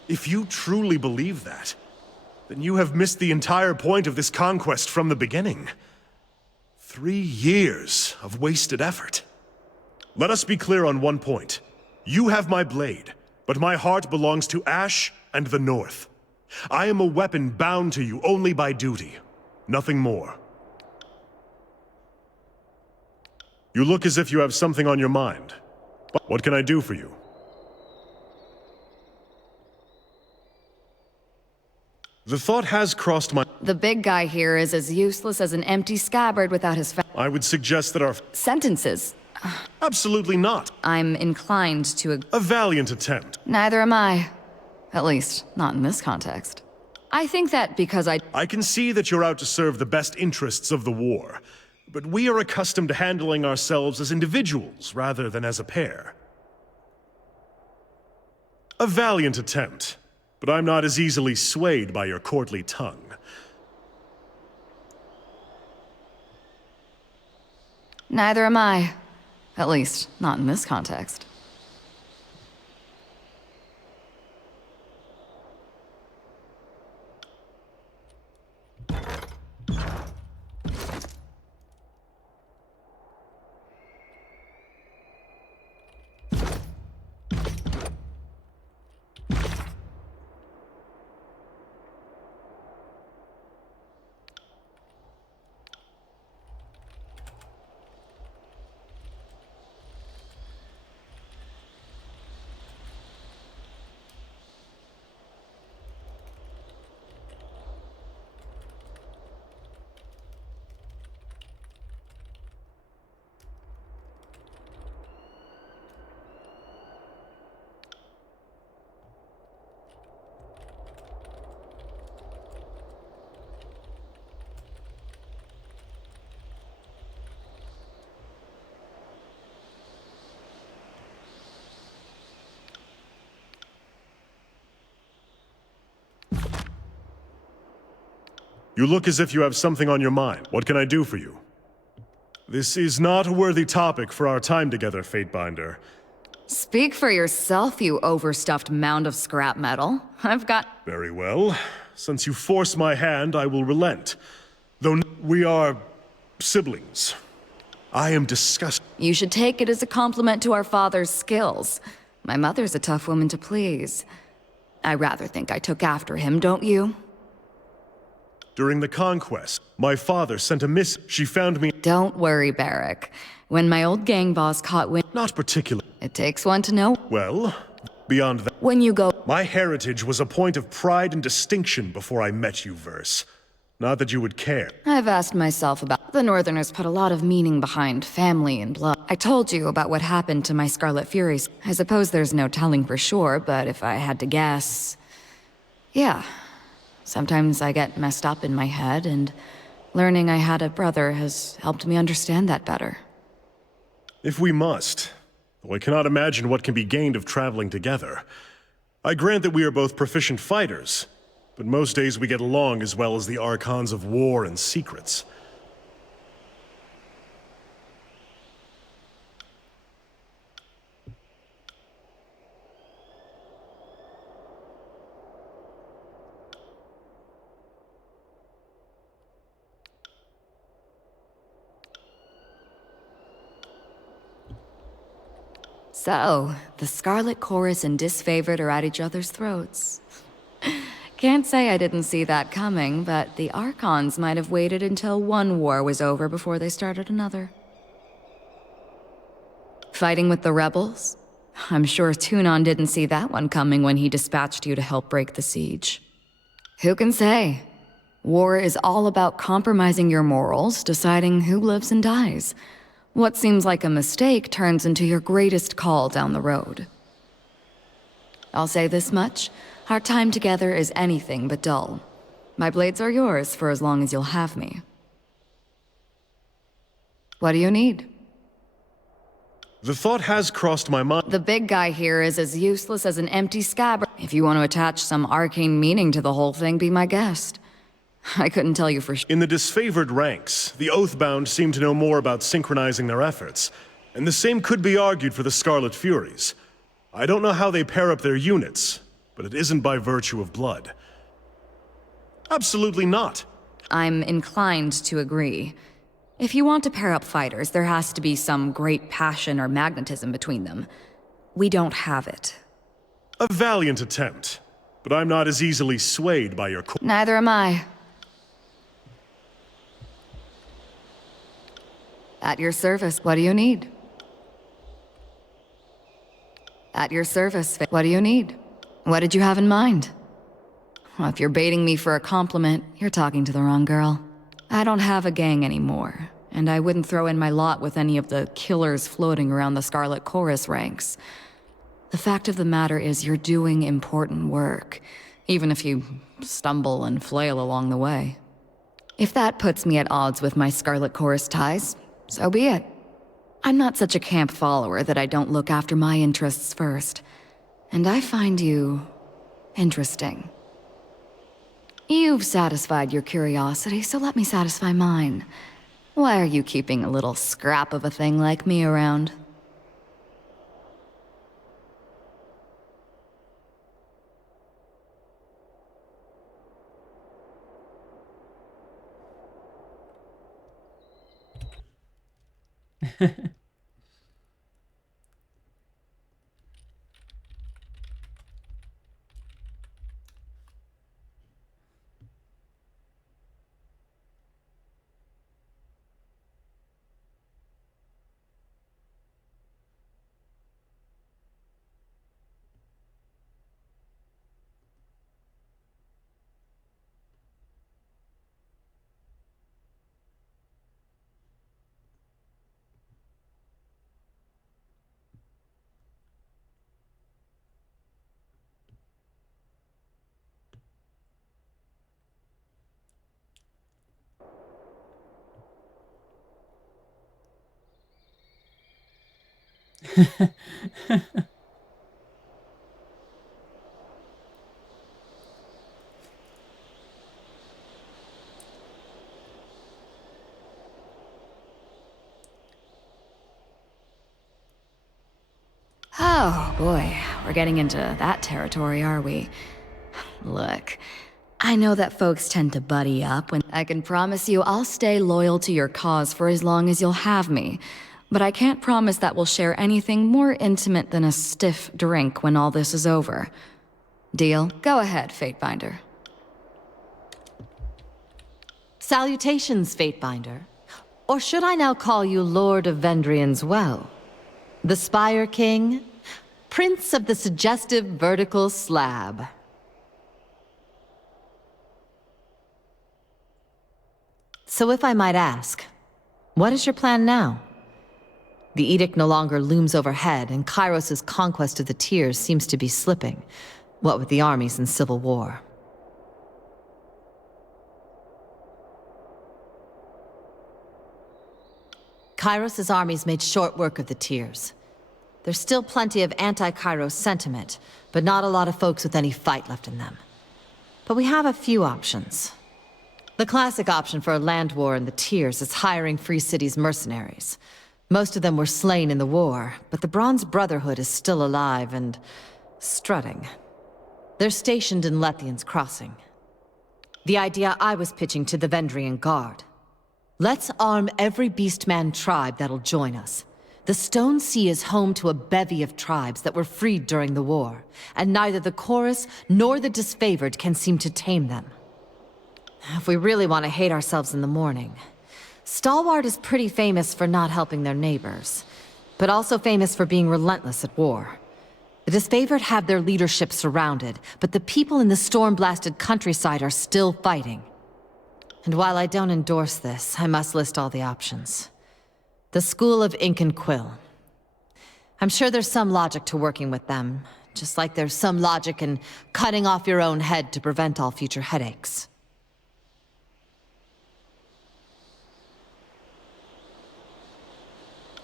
If you truly believe that, then you have missed the entire point of this conquest from the beginning. 3 years of wasted effort. Let us be clear on one point. You have my blade, but my heart belongs to Ash and the North. I am a weapon bound to you only by duty, nothing more. You look as if you have something on your mind. What can I do for you? The thought has crossed my... The big guy here is as useless as an empty scabbard without his I would suggest that our... sentences. Absolutely not. I'm inclined to A valiant attempt. Neither am I. At least, not in this context. I think that because I can see that you're out to serve the best interests of the war, but we are accustomed to handling ourselves as individuals rather than as a pair. A valiant attempt, but I'm not as easily swayed by your courtly tongue. Neither am I. At least, not in this context. You look as if you have something on your mind. What can I do for you? This is not a worthy topic for our time together, Fatebinder. Speak for yourself, you overstuffed mound of scrap metal. I've got... Very well. Since you force my hand, I will relent. Though we are siblings. I am disgusted. You should take it as a compliment to our father's skills. My mother's a tough woman to please. I rather think I took after him, don't you? During the conquest, my father sent a miss. She found me Don't worry, Barrack. When my old gang boss caught wind, not particular. it takes one to know. Well, beyond that, When you go, my heritage was a point of pride and distinction before I met you, Verse. Not that you would care. I've asked myself about the Northerners put a lot of meaning behind family and blood. I told you about what happened to my Scarlet Furies. I suppose there's no telling for sure, but if I had to guess... Yeah. Sometimes I get messed up in my head, and learning I had a brother has helped me understand that better. If we must, though I cannot imagine what can be gained of traveling together. I grant that we are both proficient fighters, but most days we get along as well as the archons of war and secrets. So, the Scarlet Chorus and Disfavored are at each other's throats. Can't say I didn't see that coming, but the Archons might have waited until one war was over before they started another. Fighting with the rebels? I'm sure Tunon didn't see that one coming when he dispatched you to help break the siege. Who can say? War is all about compromising your morals, deciding who lives and dies. What seems like a mistake turns into your greatest call down the road. I'll say this much. Our time together is anything but dull. My blades are yours for as long as you'll have me. What do you need? The thought has crossed my mind. The big guy here is as useless as an empty scabbard. If you want to attach some arcane meaning to the whole thing, be my guest. I couldn't tell you for sure. In the disfavored ranks, the Oathbound seem to know more about synchronizing their efforts, and the same could be argued for the Scarlet Furies. I don't know how they pair up their units, but it isn't by virtue of blood. Absolutely not. I'm inclined to agree. If you want to pair up fighters, there has to be some great passion or magnetism between them. We don't have it. A valiant attempt, but I'm not as easily swayed by your Neither am I. At your service, what do you need? At your service, what do you need? What did you have in mind? Well, if you're baiting me for a compliment, you're talking to the wrong girl. I don't have a gang anymore, and I wouldn't throw in my lot with any of the killers floating around the Scarlet Chorus ranks. The fact of the matter is you're doing important work, even if you stumble and flail along the way. If that puts me at odds with my Scarlet Chorus ties, so be it. I'm not such a camp follower that I don't look after my interests first. And I find you... interesting. You've satisfied your curiosity, so let me satisfy mine. Why are you keeping a little scrap of a thing like me around? Oh, boy. We're getting into that territory, are we? Look, I know that folks tend to buddy up when I can promise you I'll stay loyal to your cause for as long as you'll have me. But I can't promise that we'll share anything more intimate than a stiff drink when all this is over. Deal? Go ahead, Fatebinder. Salutations, Fatebinder. Or should I now call you Lord of Vendrian's Well? The Spire King? Prince of the suggestive vertical slab. So if I might ask, what is your plan now? The edict no longer looms overhead, and Kairos' conquest of the Tiers seems to be slipping, what with the armies and civil war. Kairos' armies made short work of the Tiers. There's still plenty of anti-Kairos sentiment, but not a lot of folks with any fight left in them. But we have a few options. The classic option for a land war in the Tiers is hiring Free City's mercenaries. Most of them were slain in the war, but the Bronze Brotherhood is still alive and strutting. They're stationed in Lethian's Crossing. The idea I was pitching to the Vendrian Guard. Let's arm every Beastman tribe that'll join us. The Stone Sea is home to a bevy of tribes that were freed during the war, and neither the Chorus nor the Disfavored can seem to tame them. If we really want to hate ourselves in the morning, Stalwart is pretty famous for not helping their neighbors, but also famous for being relentless at war. The Disfavored have their leadership surrounded, but the people in the storm-blasted countryside are still fighting. And while I don't endorse this, I must list all the options. The School of Ink and Quill. I'm sure there's some logic to working with them, just like there's some logic in cutting off your own head to prevent all future headaches.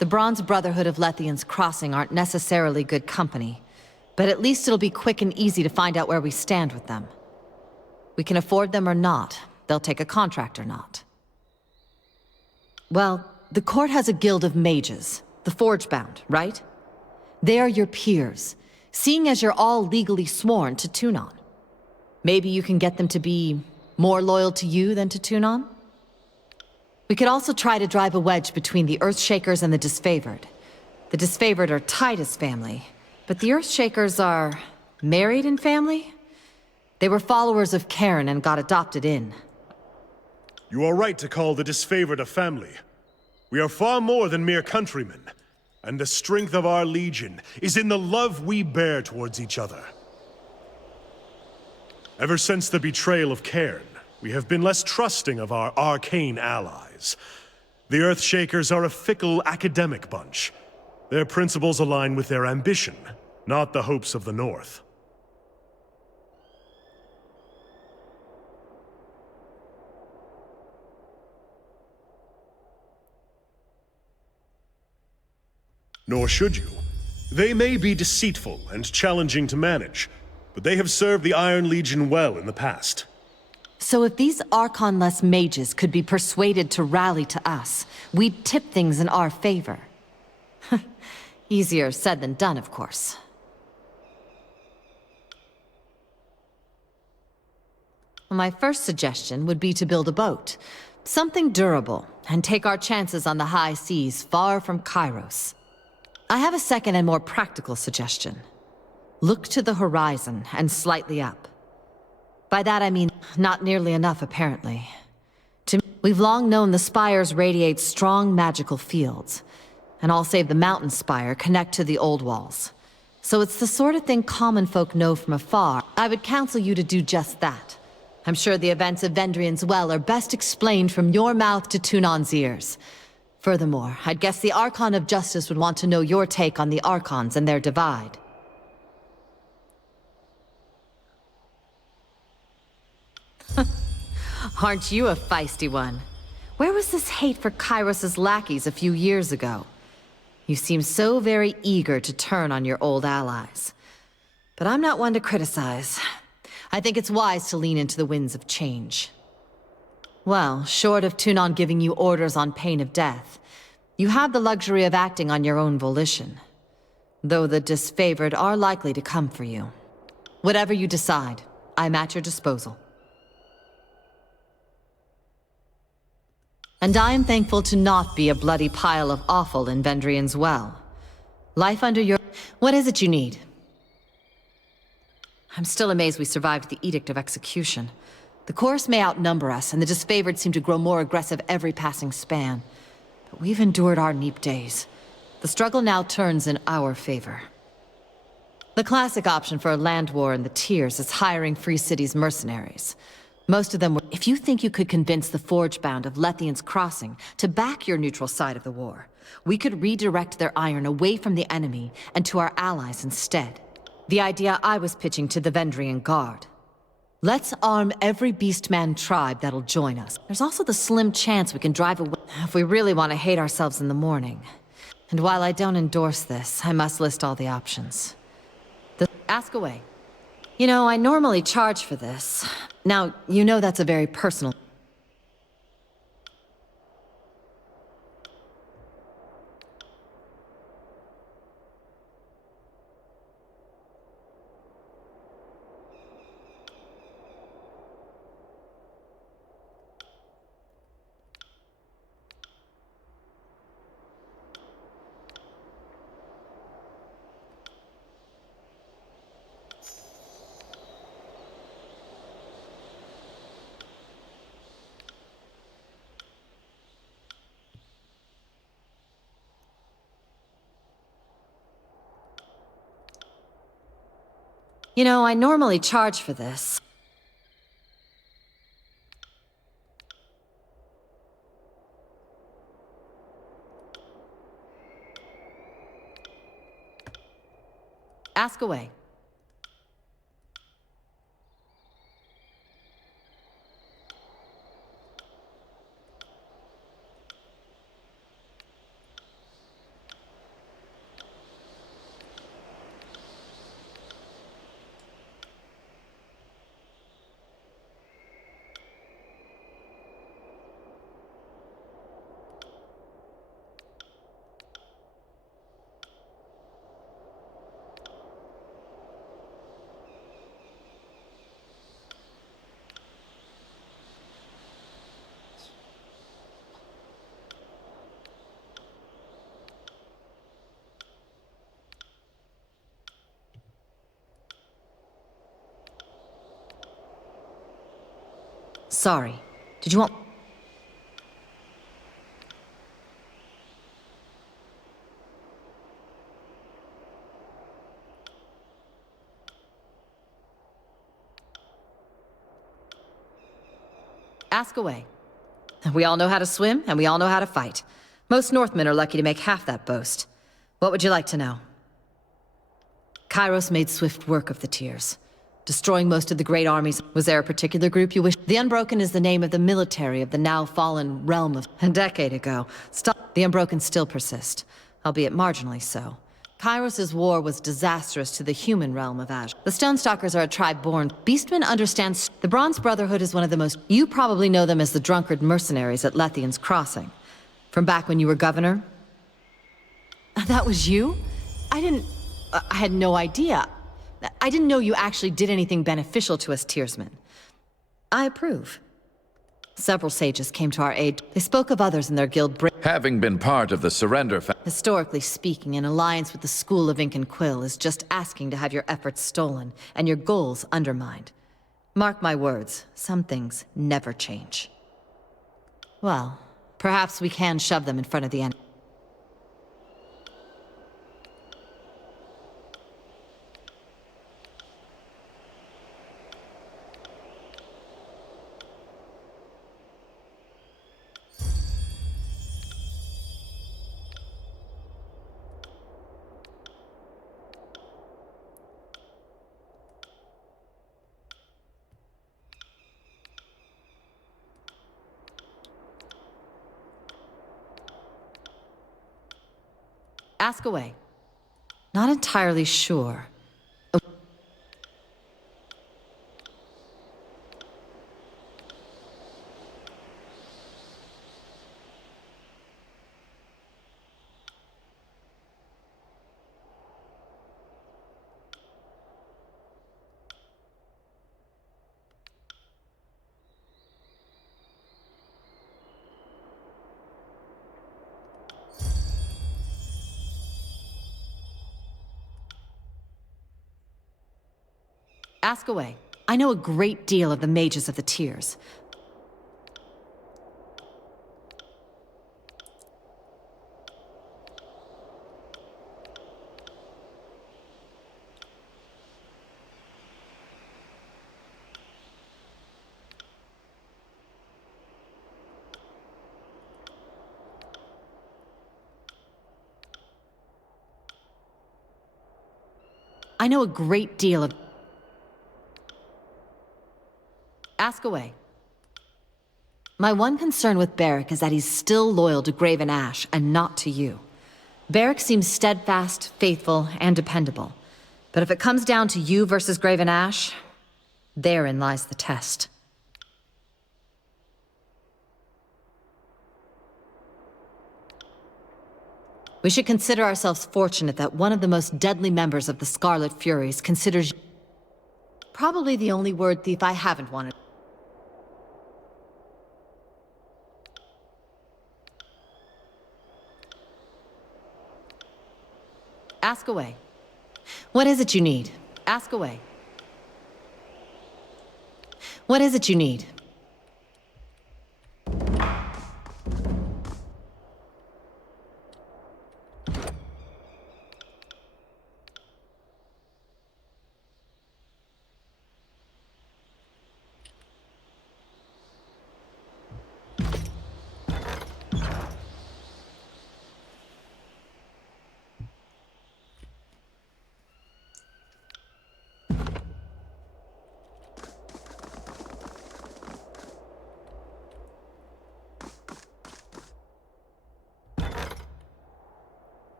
The Bronze Brotherhood of Lethian's Crossing aren't necessarily good company, but at least it'll be quick and easy to find out where we stand with them. We can afford them or not. They'll take a contract or not. Well, the court has a guild of mages, the Forgebound, right? They are your peers, seeing as you're all legally sworn to Tunon. Maybe you can get them to be more loyal to you than to Tunon? We could also try to drive a wedge between the Earthshakers and the Disfavored. The Disfavored are Titus family, but the Earthshakers are married in family? They were followers of Cairn and got adopted in. You are right to call the Disfavored a family. We are far more than mere countrymen, and the strength of our legion is in the love we bear towards each other. Ever since the betrayal of Cairn, we have been less trusting of our arcane allies. The Earthshakers are a fickle academic bunch. Their principles align with their ambition, not the hopes of the North. Nor should you. They may be deceitful and challenging to manage, but they have served the Iron Legion well in the past. So if these Archon-less mages could be persuaded to rally to us, we'd tip things in our favor. Easier said than done, of course. My first suggestion would be to build a boat. Something durable, and take our chances on the high seas far from Kairos. I have a second and more practical suggestion. Look to the horizon and slightly up. By that I mean, not nearly enough, apparently. We've long known the spires radiate strong magical fields, and all save the mountain spire connect to the old walls. So it's the sort of thing common folk know from afar. I would counsel you to do just that. I'm sure the events of Vendrian's Well are best explained from your mouth to Tunon's ears. Furthermore, I'd guess the Archon of Justice would want to know your take on the Archons and their divide. Aren't you a feisty one? Where was this hate for Kairos' lackeys a few years ago? You seem so very eager to turn on your old allies. But I'm not one to criticize. I think it's wise to lean into the winds of change. Well, short of Tunon giving you orders on pain of death, you have the luxury of acting on your own volition. Though the Disfavored are likely to come for you. Whatever you decide, I'm at your disposal. And I am thankful to not be a bloody pile of offal in Vendrian's well. Life under your... What is it you need? I'm still amazed we survived the Edict of Execution. The Chorus may outnumber us, and the disfavored seem to grow more aggressive every passing span. But we've endured our neap days. The struggle now turns in our favor. The classic option for a land war in the Tiers is hiring Free City's mercenaries. Most of them were... If you think you could convince the Forgebound of Lethian's Crossing to back your neutral side of the war, we could redirect their iron away from the enemy and to our allies instead. The idea I was pitching to the Vendrian Guard. Let's arm every Beastman tribe that'll join us. There's also the slim chance we can drive away if we really want to hate ourselves in the morning. And while I don't endorse this, I must list all the options. Ask away. You know, I normally charge for this. Now, you know that's a very personal... You know, I normally charge for this. Ask away. Sorry. Did you want... Ask away. We all know how to swim, and we all know how to fight. Most Northmen are lucky to make half that boast. What would you like to know? Kairos made swift work of the Tiers, destroying most of the great armies. Was there a particular group you wish? The Unbroken is the name of the military of the now fallen realm of... A decade ago. The Unbroken still persist, albeit marginally so. Kairos' war was disastrous to the human realm of Azure. The Stonestalkers are a tribe born. Beastmen understands... The Bronze Brotherhood is one of the most... You probably know them as the drunkard mercenaries at Lethian's Crossing. From back when you were governor? That was you? I had no idea. I didn't know you actually did anything beneficial to us Tiersmen. I approve. Several sages came to our aid. They spoke of others in their guild... Having been part of the surrender Historically speaking, an alliance with the school of Ink and Quill is just asking to have your efforts stolen and your goals undermined. Mark my words, some things never change. Well, perhaps we can shove them in front of the enemy. Ask away. Not entirely sure. Ask away. I know a great deal of the mages of the Tears. I know a great deal of... Ask away. My one concern with Barrick is that he's still loyal to Graven Ash and not to you. Barrick seems steadfast, faithful, and dependable. But if it comes down to you versus Graven Ash, therein lies the test. We should consider ourselves fortunate that one of the most deadly members of the Scarlet Furies considers... Probably the only word thief I haven't wanted. Ask away. What is it you need? Ask away. What is it you need?